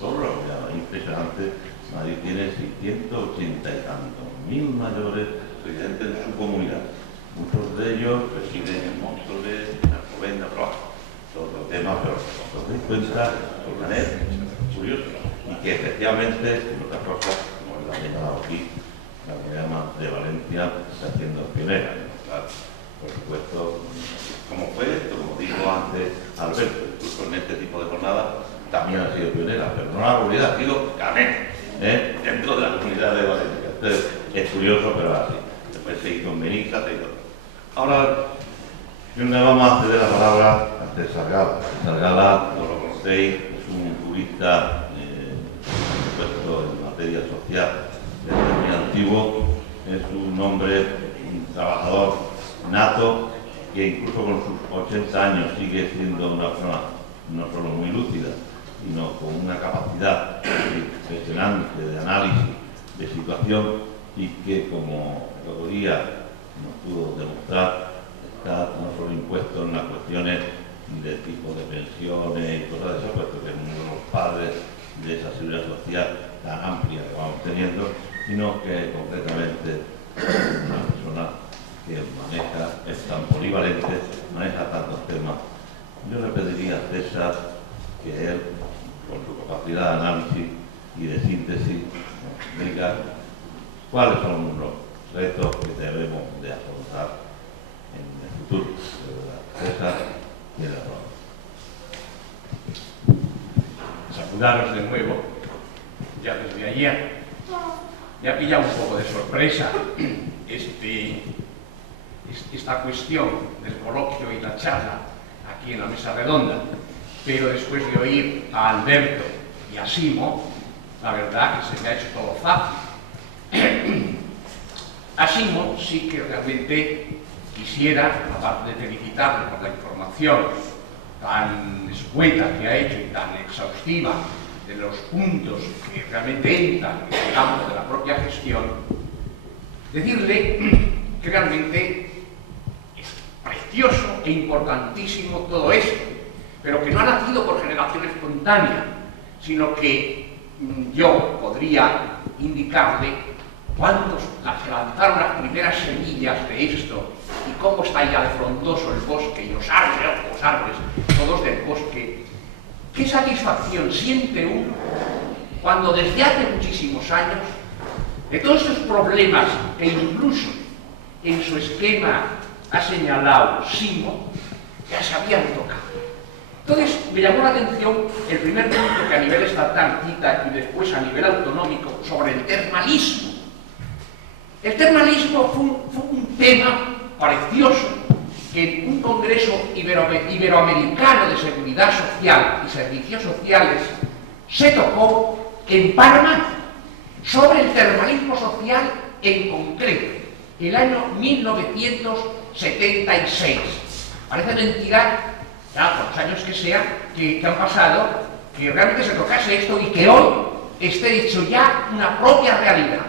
Solo la Comunidad de Madrid, impresionante. Madrid tiene 680 y tantos mil mayores residentes en su comunidad. Muchos de ellos residen en Móstoles, en Alcobendas, todo el tema, pero os doy cuenta, por Canet, es curioso, y que efectivamente, en otras cosas, como la he llamado aquí, la Comunidad de Valencia está siendo pionera. Claro, por supuesto, como fue esto, como dijo antes Alberto, incluso en este tipo de jornadas también ha sido pionera, pero no la comunidad, ha sido Canet, dentro de la Comunidad de Valencia. Entonces, es curioso, pero así. Después se hizo en Benissa, se hizo. Ahora, le vamos a ceder la palabra a César Gala. César Gala, no lo conocéis, es un jurista, por supuesto, en materia social, desde muy antiguo. Es un hombre, un trabajador nato, que incluso con sus 80 años sigue siendo una persona no solo muy lúcida, sino con una capacidad impresionante de análisis de situación, y que, como el otro día nos pudo demostrar, está no solo impuesto en las cuestiones de tipo de pensiones y cosas de eso, puesto que es uno de los padres de esa seguridad social tan amplia que vamos teniendo, sino que concretamente es una persona que maneja, es tan polivalente, maneja tantos temas. Yo le pediría a César que él, con su capacidad de análisis y de síntesis, nos diga cuáles son los retos que debemos de afrontar en el futuro. César, tiene la palabra. Saludaros de nuevo, ya desde ayer. Me ha pillado un poco de sorpresa esta cuestión del coloquio y la charla aquí en la mesa redonda, pero después de oír a Alberto y a Simo, la verdad que se me ha hecho todo fácil. A Simo sí que realmente quisiera, aparte de felicitarle por la información tan escueta que ha hecho y tan exhaustiva de los puntos que realmente entran en el campo de la propia gestión, decirle que realmente es precioso e importantísimo todo esto, pero que no ha nacido por generación espontánea, sino que yo podría indicarle cuándo se lanzaron las primeras semillas de esto y cómo está ya de frondoso el bosque y los árboles, todos del bosque. ¿Qué satisfacción siente uno cuando desde hace muchísimos años, de todos estos problemas que incluso en su esquema ha señalado Simo, ya se habían tocado? Entonces me llamó la atención el primer punto que a nivel estatal cita y después a nivel autonómico sobre el termalismo. El termalismo fue un tema precioso que en un congreso iberoamericano de seguridad social y servicios sociales se tocó en Panamá sobre el termalismo social en concreto, el año 1976. Parece mentira, ya por los años que sean, que han pasado, que realmente se tocase esto y que hoy esté hecho ya una propia realidad.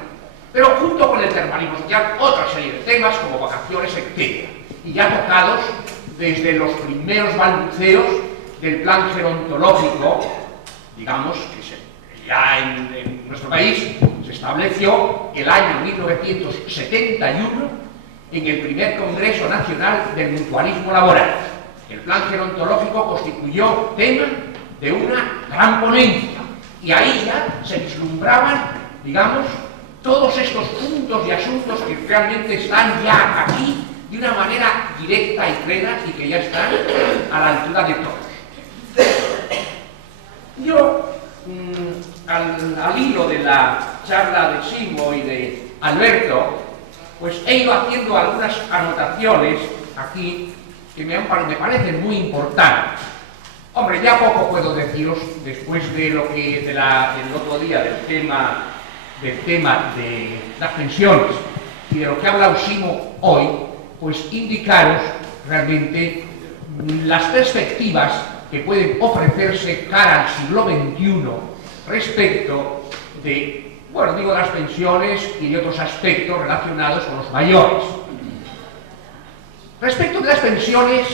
Pero junto con el termalismo social, otra serie de temas como vacaciones, etc. Y ya tocados desde los primeros balbuceos del plan gerontológico, digamos, que ya en nuestro país se estableció el año 1971 en el primer Congreso Nacional del Mutualismo Laboral. El plan gerontológico constituyó tema de una gran ponencia y ahí ya se vislumbraban, digamos, todos estos puntos y asuntos que realmente están ya aquí de una manera directa y clara y que ya están a la altura de todos. Yo, al hilo de la charla de Simo y de Alberto, pues he ido haciendo algunas anotaciones aquí que me parecen muy importantes. Hombre, ya poco puedo deciros después de lo que del otro día del tema de las pensiones y de lo que ha hablado Simo hoy, pues indicaros realmente las perspectivas que pueden ofrecerse cara al siglo XXI respecto de, bueno, digo, de las pensiones y de otros aspectos relacionados con los mayores. Respecto de las pensiones,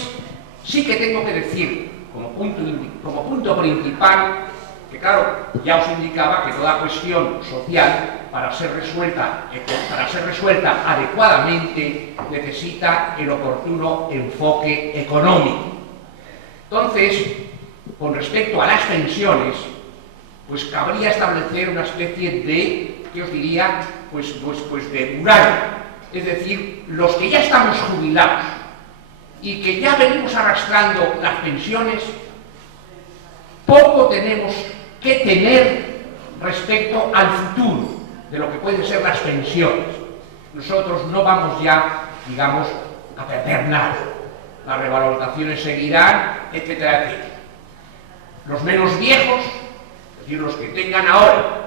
sí que tengo que decir, como punto principal, que claro, ya os indicaba que toda cuestión social, para ser resuelta adecuadamente, necesita el oportuno enfoque económico. Entonces, con respecto a las pensiones, pues cabría establecer una especie de, ¿qué os diría? Pues de muralla. Es decir, los que ya estamos jubilados y que ya venimos arrastrando las pensiones, poco tenemos que temer respecto al futuro de lo que pueden ser las pensiones. Nosotros no vamos ya, digamos, a perder nada. Las revalorizaciones seguirán, etcétera, etcétera. Los menos viejos, es decir, los que tengan ahora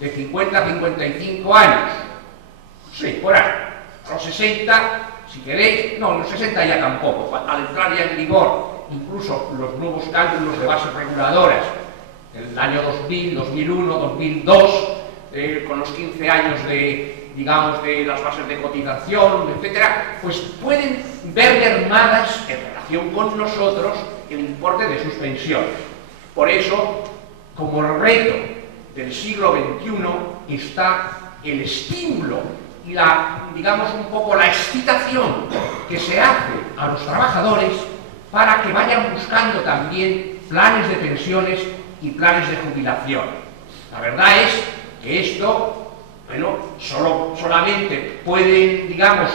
de 50 a 55 años, sí, por ahí, a los 60, si queréis, no, los 60 ya tampoco, al entrar ya en vigor incluso los nuevos cálculos de bases reguladoras del año 2000, 2001, 2002, con los 15 años de, digamos, de las bases de cotización, etcétera, pues pueden ver mermadas en relación con nosotros el importe de sus pensiones. Por eso, como reto del siglo XXI está el estímulo y digamos un poco la excitación que se hace a los trabajadores para que vayan buscando también planes de pensiones y planes de jubilación. La verdad es que esto, bueno, solamente pueden, digamos,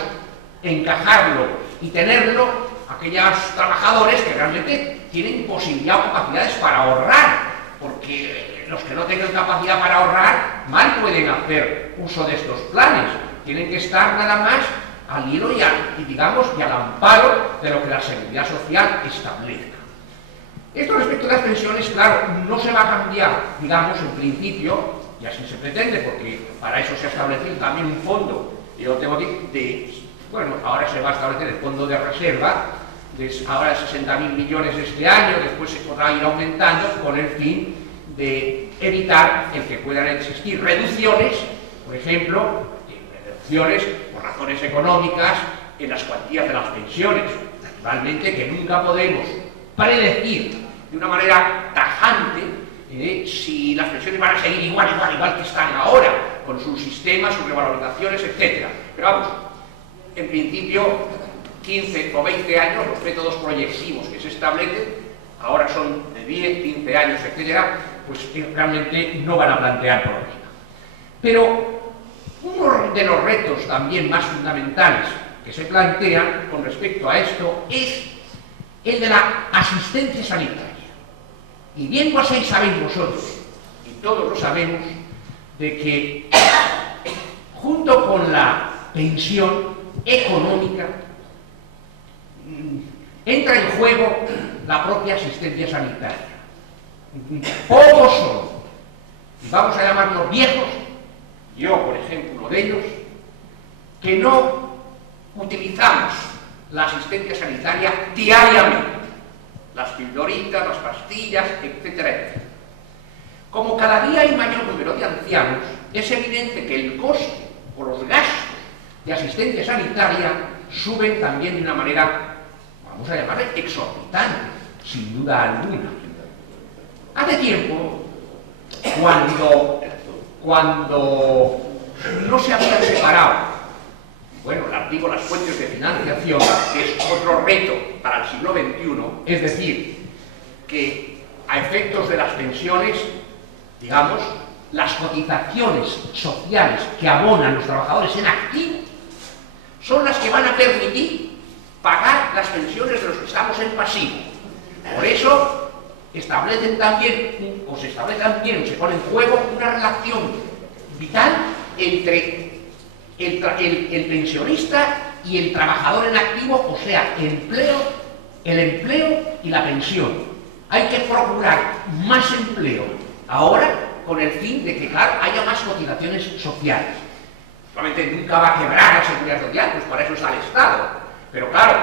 encajarlo y tenerlo aquellos trabajadores que realmente tienen posibilidad o capacidades para ahorrar, porque los que no tengan capacidad para ahorrar mal pueden hacer uso de estos planes. Tienen que estar nada más al hilo y al amparo de lo que la seguridad social establezca. Esto respecto a las pensiones, claro, no se va a cambiar, digamos, en principio, y así se pretende, porque para eso se ha establecido también un fondo, yo tengo aquí, bueno, ahora se va a establecer el fondo de reserva, ahora 60.000 millones este año, después se podrá ir aumentando con el fin de evitar el que puedan existir reducciones, por ejemplo, por razones económicas en las cuantías de las pensiones. Naturalmente que nunca podemos predecir de una manera tajante si las pensiones van a seguir igual que están ahora, con sus sistemas, sus revalorizaciones, etc. Pero vamos, en principio, 15 o 20 años, los métodos proyectivos que se establecen, ahora son de 10, 15 años, etc., pues realmente no van a plantear problema. Pero uno de los retos también más fundamentales que se plantean con respecto a esto es el de la asistencia sanitaria. Y bien sabéis vosotros, y todos lo sabemos, de que junto con la pensión económica entra en juego la propia asistencia sanitaria. Pocos son, vamos a llamarlos viejos, yo por ejemplo uno de ellos, que no utilizamos la asistencia sanitaria diariamente, las pildoritas, las pastillas, etcétera, etcétera. Como cada día hay mayor número de ancianos, es evidente que el coste o los gastos de asistencia sanitaria suben también de una manera, vamos a llamarle, exorbitante, sin duda alguna. Hace tiempo, cuando no se habían separado, bueno, digo, las fuentes de financiación, que es otro reto para el siglo XXI, es decir, que a efectos de las pensiones, digamos, las cotizaciones sociales que abonan los trabajadores en activo son las que van a permitir pagar las pensiones de los que estamos en pasivo. Por eso establecen también, o se pone en juego una relación vital entre el pensionista y el trabajador en activo, o sea, el empleo y la pensión. Hay que procurar más empleo ahora con el fin de que, claro, haya más cotizaciones sociales. Solamente nunca va a quebrar la seguridad social, pues para eso está el Estado. Pero claro,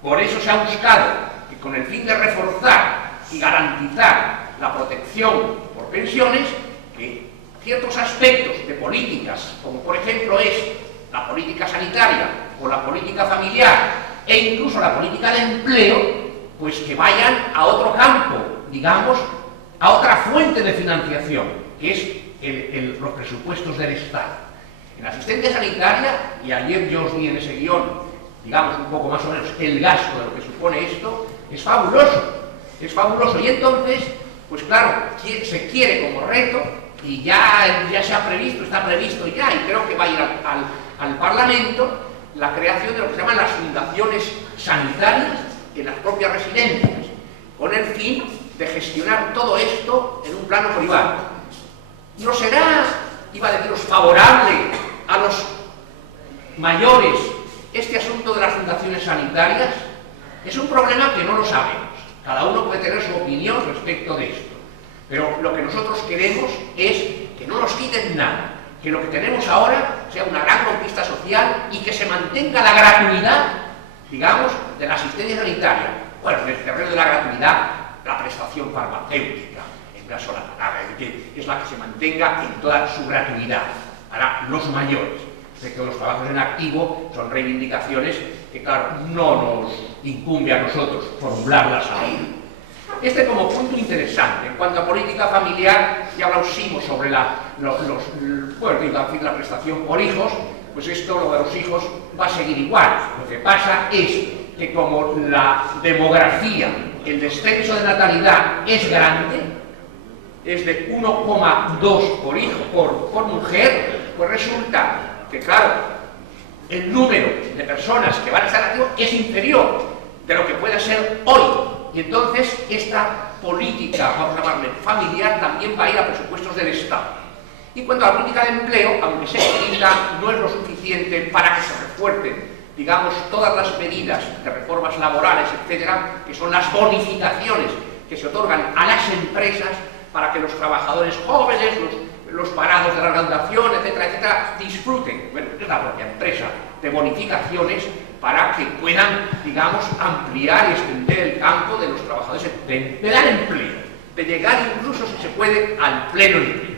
por eso se ha buscado que con el fin de reforzar y garantizar la protección por pensiones, que ciertos aspectos de políticas, como por ejemplo es la política sanitaria o la política familiar e incluso la política de empleo, pues que vayan a otro campo, digamos, a otra fuente de financiación, que es los presupuestos del Estado. En la asistencia sanitaria, y ayer yo os di en ese guión, digamos un poco más o menos, el gasto de lo que supone esto, es fabuloso. Es fabuloso, y entonces, pues claro, se quiere como reto, y ya se ha previsto, está previsto ya, y creo que va a ir al Parlamento, la creación de lo que se llaman las fundaciones sanitarias en las propias residencias, con el fin de gestionar todo esto en un plano privado. ¿No será, iba a deciros, favorable a los mayores este asunto de las fundaciones sanitarias? Es un problema que no lo sabemos. Cada uno puede tener su opinión respecto de esto. Pero lo que nosotros queremos es que no nos quiten nada, que lo que tenemos ahora sea una gran conquista social y que se mantenga la gratuidad, digamos, de la asistencia sanitaria. Bueno, en el terreno de la gratuidad, la prestación farmacéutica, en una sola palabra, es la que se mantenga en toda su gratuidad para los mayores. De que los trabajos en activo son reivindicaciones que, claro, no nos incumbe a nosotros formularlas ahora. Este como punto interesante. En cuanto a política familiar, ya hablamos sobre la prestación por hijos, pues esto, lo de los hijos, va a seguir igual. Lo que pasa es que como la demografía, el descenso de natalidad es grande, es de 1,2 por hijo por mujer, pues resulta que, claro, el número de personas que van a estar activos es inferior de lo que puede ser hoy. Y entonces esta política, vamos a llamarle familiar, también va a ir a presupuestos del Estado. Y en cuanto a la política de empleo, aunque se explica, no es lo suficiente para que se refuercen, digamos, todas las medidas de reformas laborales, etcétera, que son las bonificaciones que se otorgan a las empresas para que los trabajadores jóvenes, los parados de larga duración, etcétera, etcétera, disfruten, bueno, es la propia empresa, de bonificaciones para que puedan, digamos, ampliar y extender el campo de los trabajadores, de dar empleo, de llegar incluso, si se puede, al pleno empleo.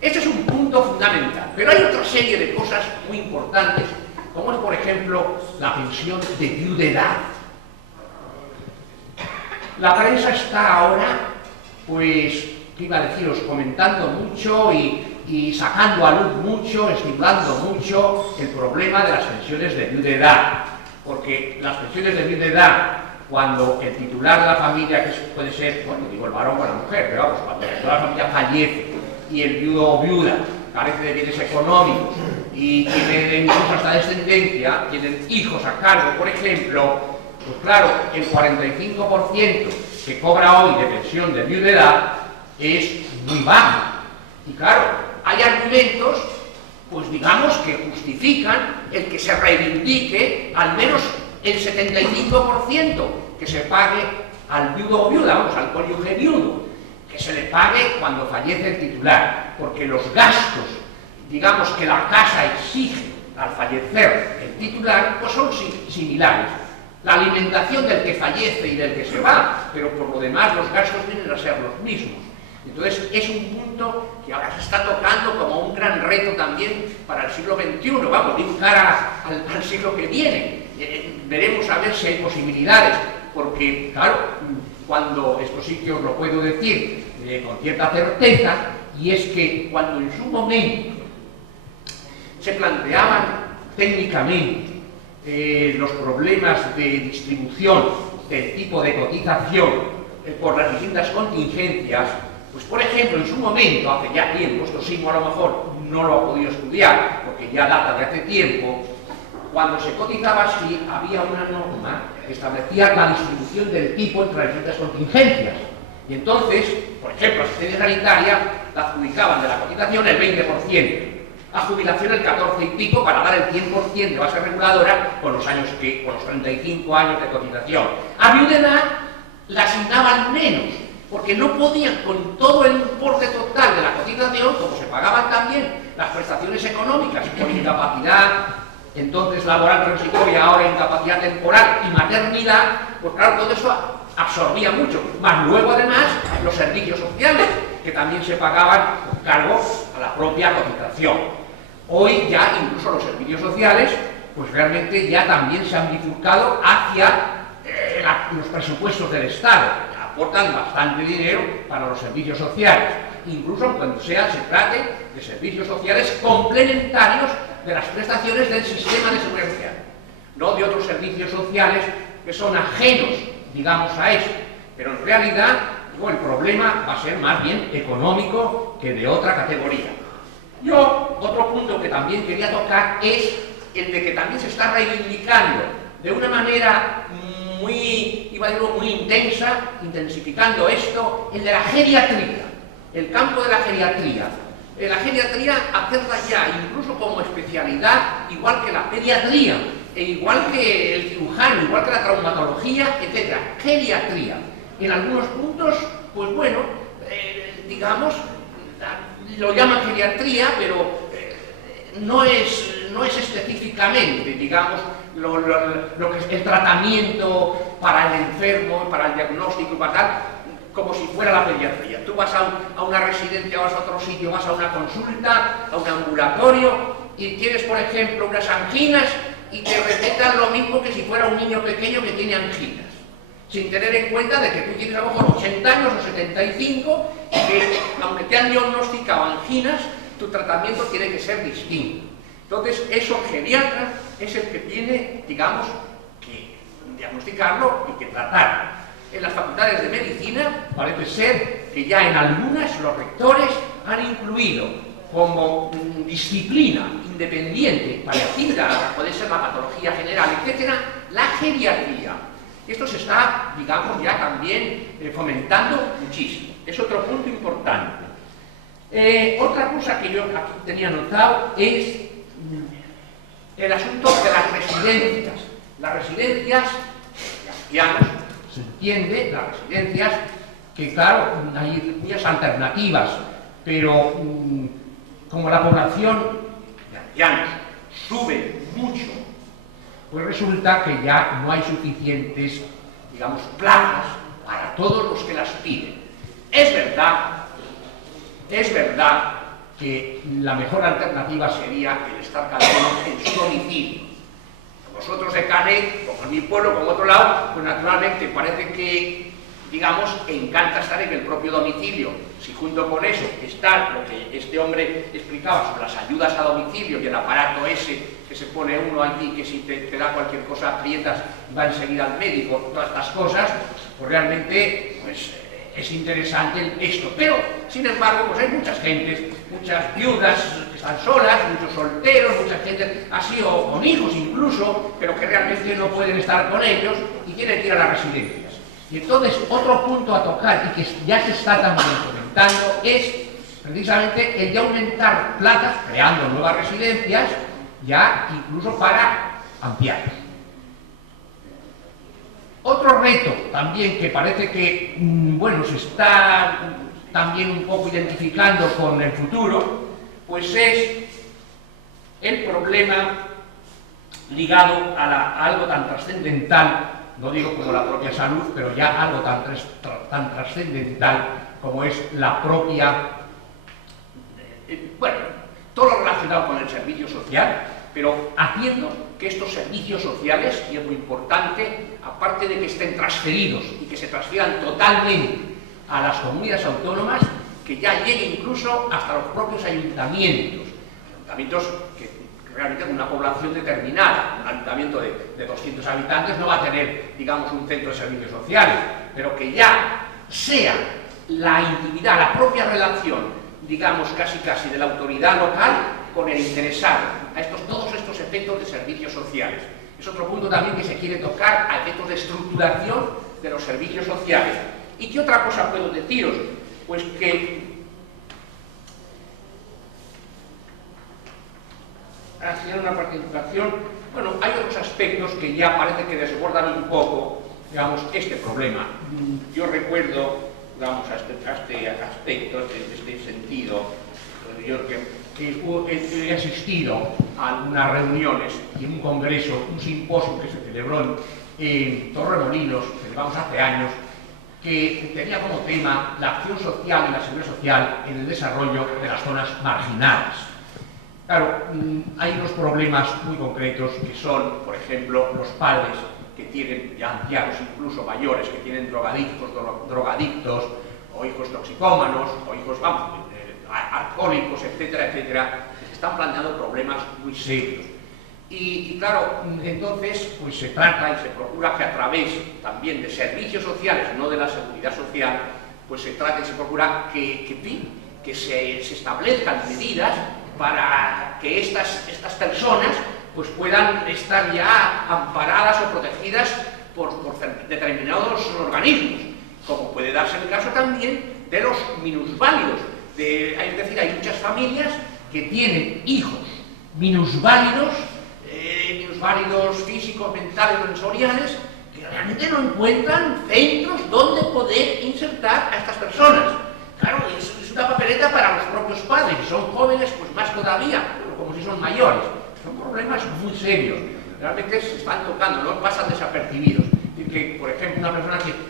Este es un punto fundamental, pero hay otra serie de cosas muy importantes, como es, por ejemplo, la pensión de viudedad. La prensa está ahora, pues, ¿qué iba a deciros? Comentando mucho y sacando a luz mucho, estimulando mucho el problema de las pensiones de viudedad. Porque las pensiones de viudedad, cuando el titular de la familia, que puede ser, bueno, digo el varón o la mujer, pero vamos, cuando el titular de la familia fallece y el viudo o viuda carece de bienes económicos y tiene incluso hasta descendencia, tienen hijos a cargo, por ejemplo, pues claro, el 45% que cobra hoy de pensión de viudedad es muy bajo. Y claro, hay argumentos, pues digamos, que justifican el que se reivindique al menos el 75% que se pague al viudo o viuda, vamos, al cónyuge viudo, que se le pague cuando fallece el titular, porque los gastos, digamos, que la casa exige al fallecer el titular, pues son similares. La alimentación del que fallece y del que se va, pero por lo demás los gastos vienen a ser los mismos. Entonces es un punto que ahora se está tocando como un gran reto también para el siglo XXI, vamos, de cara al siglo que viene. Veremos a ver si hay posibilidades, porque claro, cuando esto sí que os lo puedo decir con cierta certeza, y es que cuando en su momento se planteaban técnicamente los problemas de distribución del tipo de cotización por las distintas contingencias, pues por ejemplo, en su momento, hace ya tiempo, esto sí a lo mejor no lo ha podido estudiar, porque ya data de hace tiempo, cuando se cotizaba así, había una norma que establecía la distribución del tipo entre las distintas contingencias. Y entonces, por ejemplo, asistencia sanitaria la adjudicaban de la cotización el 20%, a jubilación el 14 y pico, para dar el 100% de base reguladora con los 35 años de cotización. A viudedad la asignaban menos, porque no podían con todo el importe total de la cotización, como se pagaban también las prestaciones económicas por incapacidad, entonces laboral transitoria, ahora incapacidad temporal y maternidad, pues claro, todo eso absorbía mucho, más luego además los servicios sociales, que también se pagaban con cargo a la propia cotización. Hoy ya incluso los servicios sociales, pues realmente ya también se han bifurcado hacia los presupuestos del Estado, aportan bastante dinero para los servicios sociales, incluso cuando se trate de servicios sociales complementarios de las prestaciones del sistema de seguridad social, no de otros servicios sociales que son ajenos, digamos, a eso. Pero en realidad, el problema va a ser más bien económico que de otra categoría. Otro punto que también quería tocar es el de que también se está reivindicando de una manera muy intensa, intensificando esto, el de la geriatría, el campo de la geriatría. La geriatría hacerla ya incluso como especialidad, igual que la pediatría, e igual que el cirujano, igual que la traumatología, etc. Geriatría. En algunos puntos, pues bueno, digamos, lo llaman geriatría, pero no es específicamente, digamos, lo que es el tratamiento para el enfermo, para el diagnóstico y para tal, como si fuera la pediatría. Tú vas a una residencia, vas a otro sitio, vas a una consulta, a un ambulatorio, y tienes, por ejemplo, unas anginas y te recetan lo mismo que si fuera un niño pequeño que tiene anginas, sin tener en cuenta de que tú tienes a lo mejor 80 años o 75, y que aunque te han diagnosticado anginas, tu tratamiento tiene que ser distinto. Entonces, eso el geriatra es el que tiene, digamos, que diagnosticarlo y que tratarlo. En las facultades de medicina parece ser que ya en algunas los rectores han incluido como disciplina independiente, parecida a puede ser la patología general, etcétera, la geriatría. Esto se está, digamos, ya también fomentando muchísimo. Es otro punto importante. Otra cosa que yo aquí tenía notado es el asunto de las residencias. Las residencias de ancianos, se entiende, las residencias que, claro, hay muchas alternativas, pero como la población de ancianos sube mucho, pues resulta que ya no hay suficientes, digamos, plazas para todos los que las piden. Es verdad que la mejor alternativa sería el estar cada uno en su domicilio. Vosotros de Canet, como en mi pueblo, como otro lado, pues naturalmente parece que digamos, encanta estar en el propio domicilio. Si junto con eso está lo que este hombre explicaba sobre las ayudas a domicilio y el aparato ese que se pone uno allí, que si te da cualquier cosa aprietas y va enseguida al médico, todas estas cosas, pues realmente pues, es interesante esto. Pero, sin embargo, pues hay muchas gentes, muchas viudas que están solas, muchos solteros, mucha gente así, o con hijos incluso, pero que realmente no pueden estar con ellos y quieren ir a las residencias. Y entonces, otro punto a tocar, y que ya se está también comentando, es precisamente el de aumentar plazas, creando nuevas residencias, ya incluso para ancianos. Otro reto también que parece que, bueno, se está también un poco identificando con el futuro, pues es el problema ligado a algo tan trascendental, no digo como la propia salud, pero ya algo tan trascendental como es la propia, bueno, todo lo relacionado con el servicio social, pero haciendo que estos servicios sociales, y es muy importante, aparte de que estén transferidos y que se transfieran totalmente a las comunidades autónomas, que ya llegue incluso hasta los propios ayuntamientos que realmente con una población determinada. Un ayuntamiento de 200 habitantes no va a tener, digamos, un centro de servicios sociales, pero que ya sea la intimidad, la propia relación, digamos, casi de la autoridad local con el interesado, a todos estos efectos de servicios sociales. Es otro punto también que se quiere tocar, a efectos de estructuración de los servicios sociales. ¿Y qué otra cosa puedo deciros? Pues que hacer una participación, bueno, hay otros aspectos que ya parece que desbordan un poco, digamos, este problema. Yo recuerdo, digamos, a este aspecto, este sentido, yo que he asistido a algunas reuniones y en un congreso, un simposio que se celebró en Torremolinos, celebramos hace años, que tenía como tema la acción social y la seguridad social en el desarrollo de las zonas marginadas. Claro, hay unos problemas muy concretos que son, por ejemplo, los padres que tienen ya ancianos, incluso mayores, que tienen drogadictos o hijos toxicómanos o hijos, vamos, alcohólicos, etcétera, etcétera, que están planteando problemas muy serios. Y claro, entonces pues se trata y se procura que a través también de servicios sociales, no de la seguridad social, pues se trata y se procura que se establezcan medidas para que estas personas pues puedan estar ya amparadas o protegidas por determinados organismos, como puede darse el caso también de los minusválidos. Es decir, hay muchas familias que tienen hijos minusválidos, minusválidos físicos, mentales o sensoriales, que realmente no encuentran centros donde poder insertar a estas personas. Claro, es una papeleta para los propios padres. Si son jóvenes, pues más todavía, pero como si son mayores. Son problemas muy serios. Realmente se están tocando, no pasan desapercibidos. Es decir, que, por ejemplo,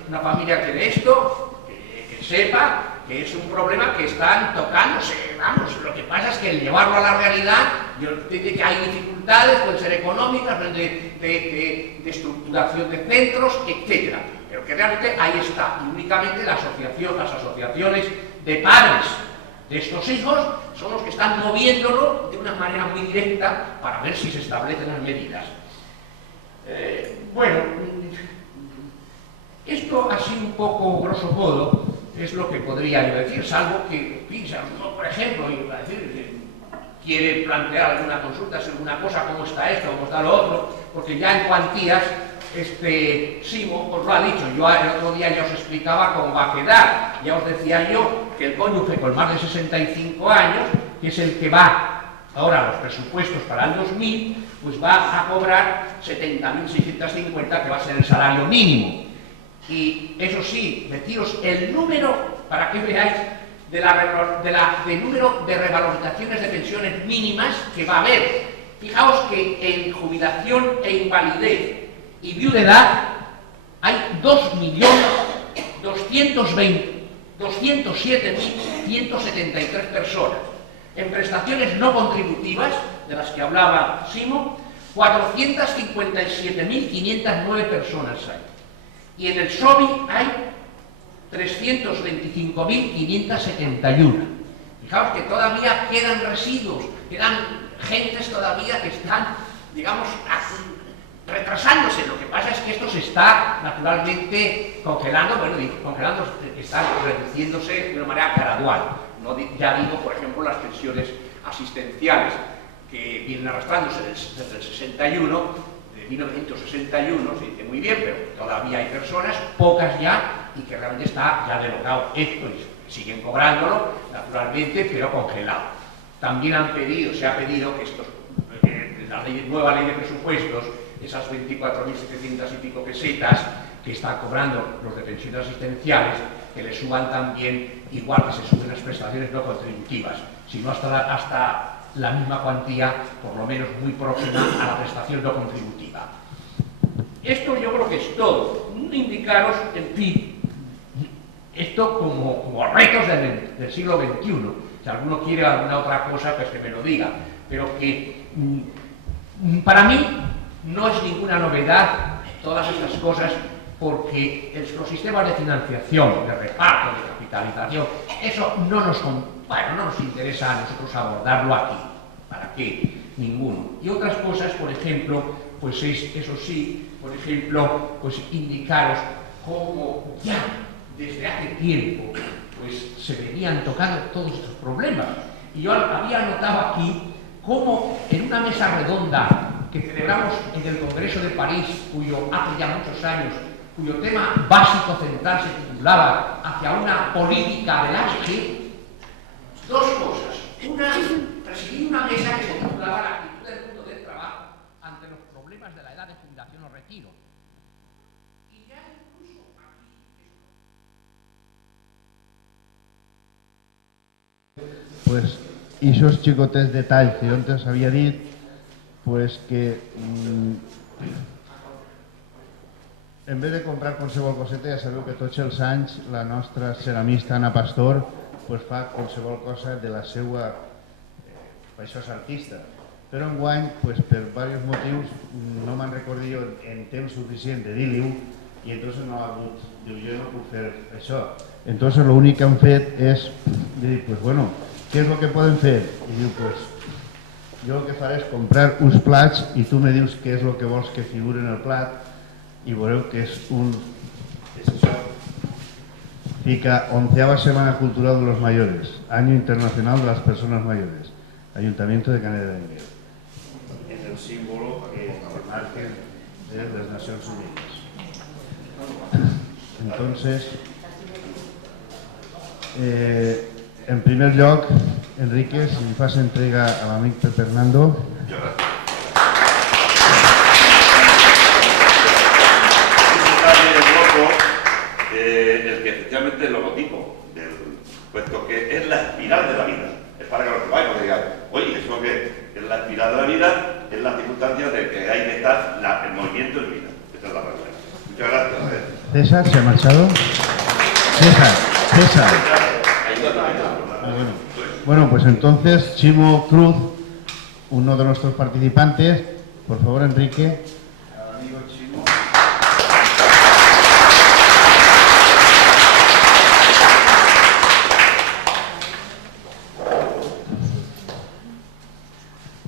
una familia que de esto, que sepa que es un problema que están tocándose. Vamos, lo que pasa es que el llevarlo a la realidad, yo entiendo que hay dificultades, pueden ser económicas, de estructuración de centros, etcétera. Pero que realmente ahí está, y únicamente las asociaciones de padres de estos hijos son los que están moviéndolo de una manera muy directa para ver si se establecen las medidas. Bueno, esto así un poco grosso modo es lo que podría yo decir, salvo que piensa, por ejemplo, y va a decir, quiere plantear alguna consulta sobre una cosa, cómo está esto, cómo está lo otro, porque ya en cuantías Simo os lo ha dicho. Yo el otro día ya os explicaba cómo va a quedar. Ya os decía yo que el cónyuge con más de 65 años, que es el que va ahora a los presupuestos para el 2000, pues va a cobrar 70.650, que va a ser el salario mínimo. Y eso sí, deciros el número, para que veáis, del número de revalorizaciones de pensiones mínimas que va a haber. Fijaos que en jubilación e invalidez y viudedad hay 2.207.173 personas. En prestaciones no contributivas, de las que hablaba Simo, 457.509 personas hay. Y en el SOBI hay 325.571. Fijaos que todavía quedan residuos, quedan gentes todavía que están, digamos, retrasándose. Lo que pasa es que esto se está naturalmente congelando, bueno, congelando, está reduciéndose de una manera gradual. No, ya digo, por ejemplo, las pensiones asistenciales que vienen arrastrándose desde el 61, de 1961, se dice muy bien, pero todavía hay personas, pocas ya, y que realmente está ya derogado esto y siguen cobrándolo, naturalmente, pero congelado. También se ha pedido que la nueva ley de presupuestos, esas 24.700 y pico pesetas que están cobrando los de pensiones asistenciales, que le suban también, igual que se suben las prestaciones no contributivas, sino hasta la misma cuantía, por lo menos muy próxima a la prestación no contributiva. Esto yo creo que es todo. Indicaros, en fin, esto como retos del siglo XXI. Si alguno quiere alguna otra cosa, pues que me lo diga. Pero que para mí no es ninguna novedad todas estas cosas, porque los sistemas de financiación, de reparto, de capitalización, eso no nos interesa a nosotros abordarlo aquí. ¿Para qué? Ninguno. Y otras cosas, por ejemplo, pues eso sí, por ejemplo, pues indicaros cómo ya desde hace tiempo pues se venían tocando todos estos problemas. Y yo había notado aquí cómo en una mesa redonda que celebramos en el Congreso de París, hace ya muchos años, cuyo tema básico central se titulaba Hacia una política del ASG, dos cosas. Una, presidí una mesa que se titulaba La actitud del mundo del trabajo ante los problemas de la edad de jubilación o retiro. Y ya incluso aquí... Pues, y esos xicotés detalls que jo antes havia dit, pues que en vez de comprar qualsevol coseta, ja sabeu que tots els anys la nostra ceramista Ana Pastor pues fa qualsevol cosa de la seva... això és artista. Però enguany, pues, per diversos motius, no me'n recordo jo en temps suficient de dir-li-ho, i entonces no ha hagut, diu, jo no puc fer això. Entonces lo únic que han fet és dir, pues bueno, què és el que poden fer? I diu, pues, jo el que faré és comprar uns plats i tu me dius què és el que vols que figure en el plat i veureu que és això. Fica 11ª Semana Cultural de los Mayores, Año Internacional de las Personas Mayores, Ayuntamiento de Canet de Miguel. Es el símbolo que marca de las Nacions Unidas. Entonces, en primer lloc, Enrique, si me fas entrega a l'amic Fernando. El que efectivamente el logotipo, puesto que es la espiral de la vida, es para que los que vayan digan, oye, eso que es la espiral de la vida, es la circunstancia de que hay que estar el movimiento en vida. Esa es la realidad. Muchas gracias. César, ¿se ha marchado? César. Bueno, pues entonces Chimo Cruz, uno de nuestros participantes, por favor, Enrique. Amigo Chimo.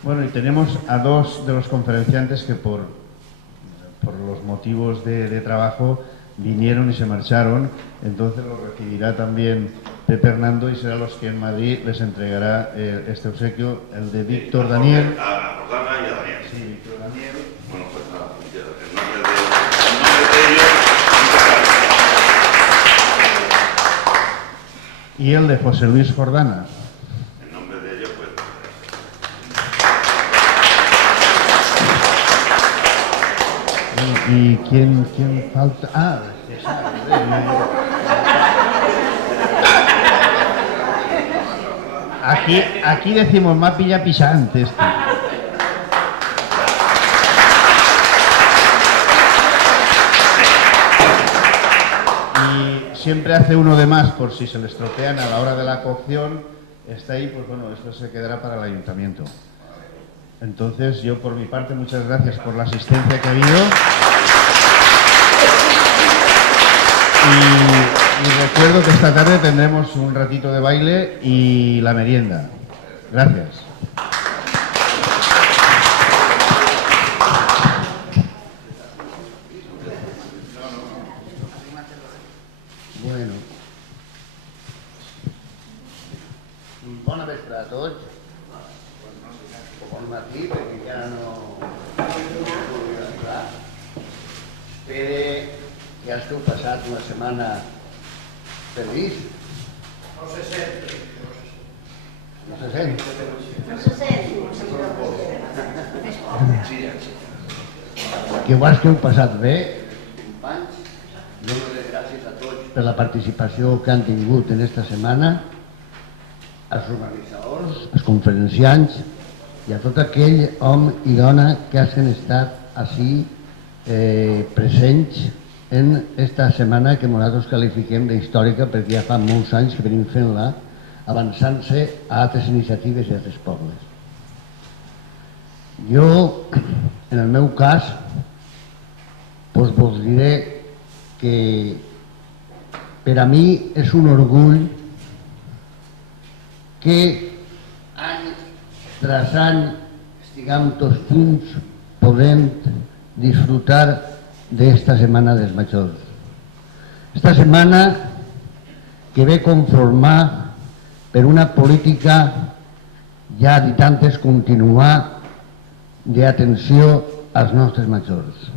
Bueno, y tenemos a dos de los conferenciantes que por los motivos de trabajo vinieron y se marcharon, entonces lo recibirá también Pepe Hernando y será los que en Madrid les entregará este obsequio, el de Víctor Daniel. A Jordana y a Daniel. Sí, Víctor Daniel. Bueno, pues nada, en nombre de ellos, muchas gracias. Y el de José Luis Jordana. En nombre de ellos, pues... ¿Y quién falta? Ah, César. Aquí decimos más pilla pisantes. Y siempre hace uno de más por si se le estropean a la hora de la cocción. Está ahí, pues bueno, esto se quedará para el ayuntamiento. Entonces, yo por mi parte, muchas gracias por la asistencia que ha habido. Y Y recuerdo que esta tarde tendremos un ratito de baile y la merienda. Gracias. Bueno. Bona vespre a tots. Bon matí, perquè encara no podria entrar. Espero que esteu passat una setmana feliç. No se sent. No se sent? No se sent. Que ho esteu passat bé, companys. Dono les gràcies a tots per la participació que han tingut en esta setmana, als organitzadors, als conferenciants i a tot aquell home i dona que hagin estat així presents en esta setmana que nosaltres qualifiquem d'històrica perquè ja fa molts anys que venim fent-la, avançant-se a altres iniciatives i a altres pobles. Jo, en el meu cas, vos diré que per a mi és un orgull que any tras any estiguem tots junts podent disfrutar d'esta Setmana dels Majors. Esta setmana que ve conformar per una política ja dit antes continuar d'atenció als nostres majors.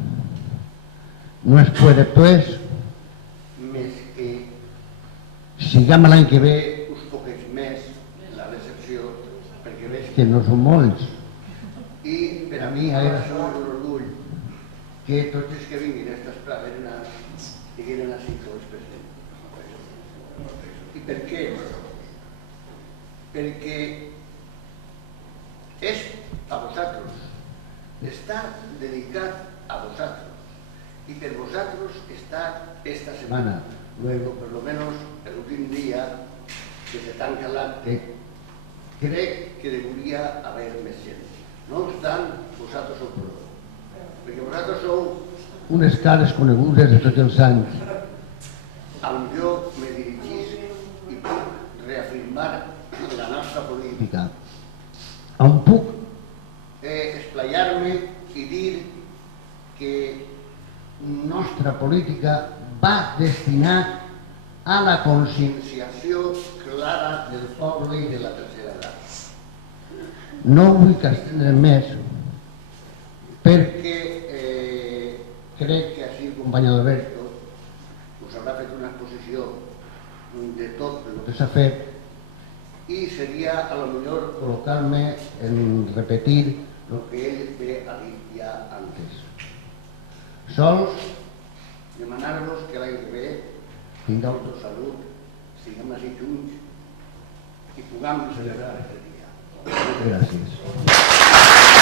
No es puede, pues, més que siguem l'any que ve uns poquets més en la recepció, perquè veig que no són molts. I per a mi ara és un orgull que tots els que vinguin a aquestes plaveres diguin així tots presents. I per què? Perquè és a vosaltres, està dedicat a vosaltres. Y per vosotros está esta semana. Luego, por lo menos, el último día que se tanca l'acte, crec que debería haver més gent. No obstant, vosaltres sou prou. Perquè vosaltres sou unes cares conegudes de tots els anys, on jo me dirigís i puc reafirmar la nostra política. On puc esplayar-me i dir que nostra política va destinat a la conscienciació clara del poble i de la tercera edat. No vull que estendre més perquè crec que així el company Alberto us haurà fet una exposició de tot el que s'ha fet i seria a lo millor col·locar-me en repetir el que ell ve a dir ja antes. Sols demanar-vos que l'any que ve tingueu tot salut, siguem així junts i puguem celebrar aquest dia. Gràcies.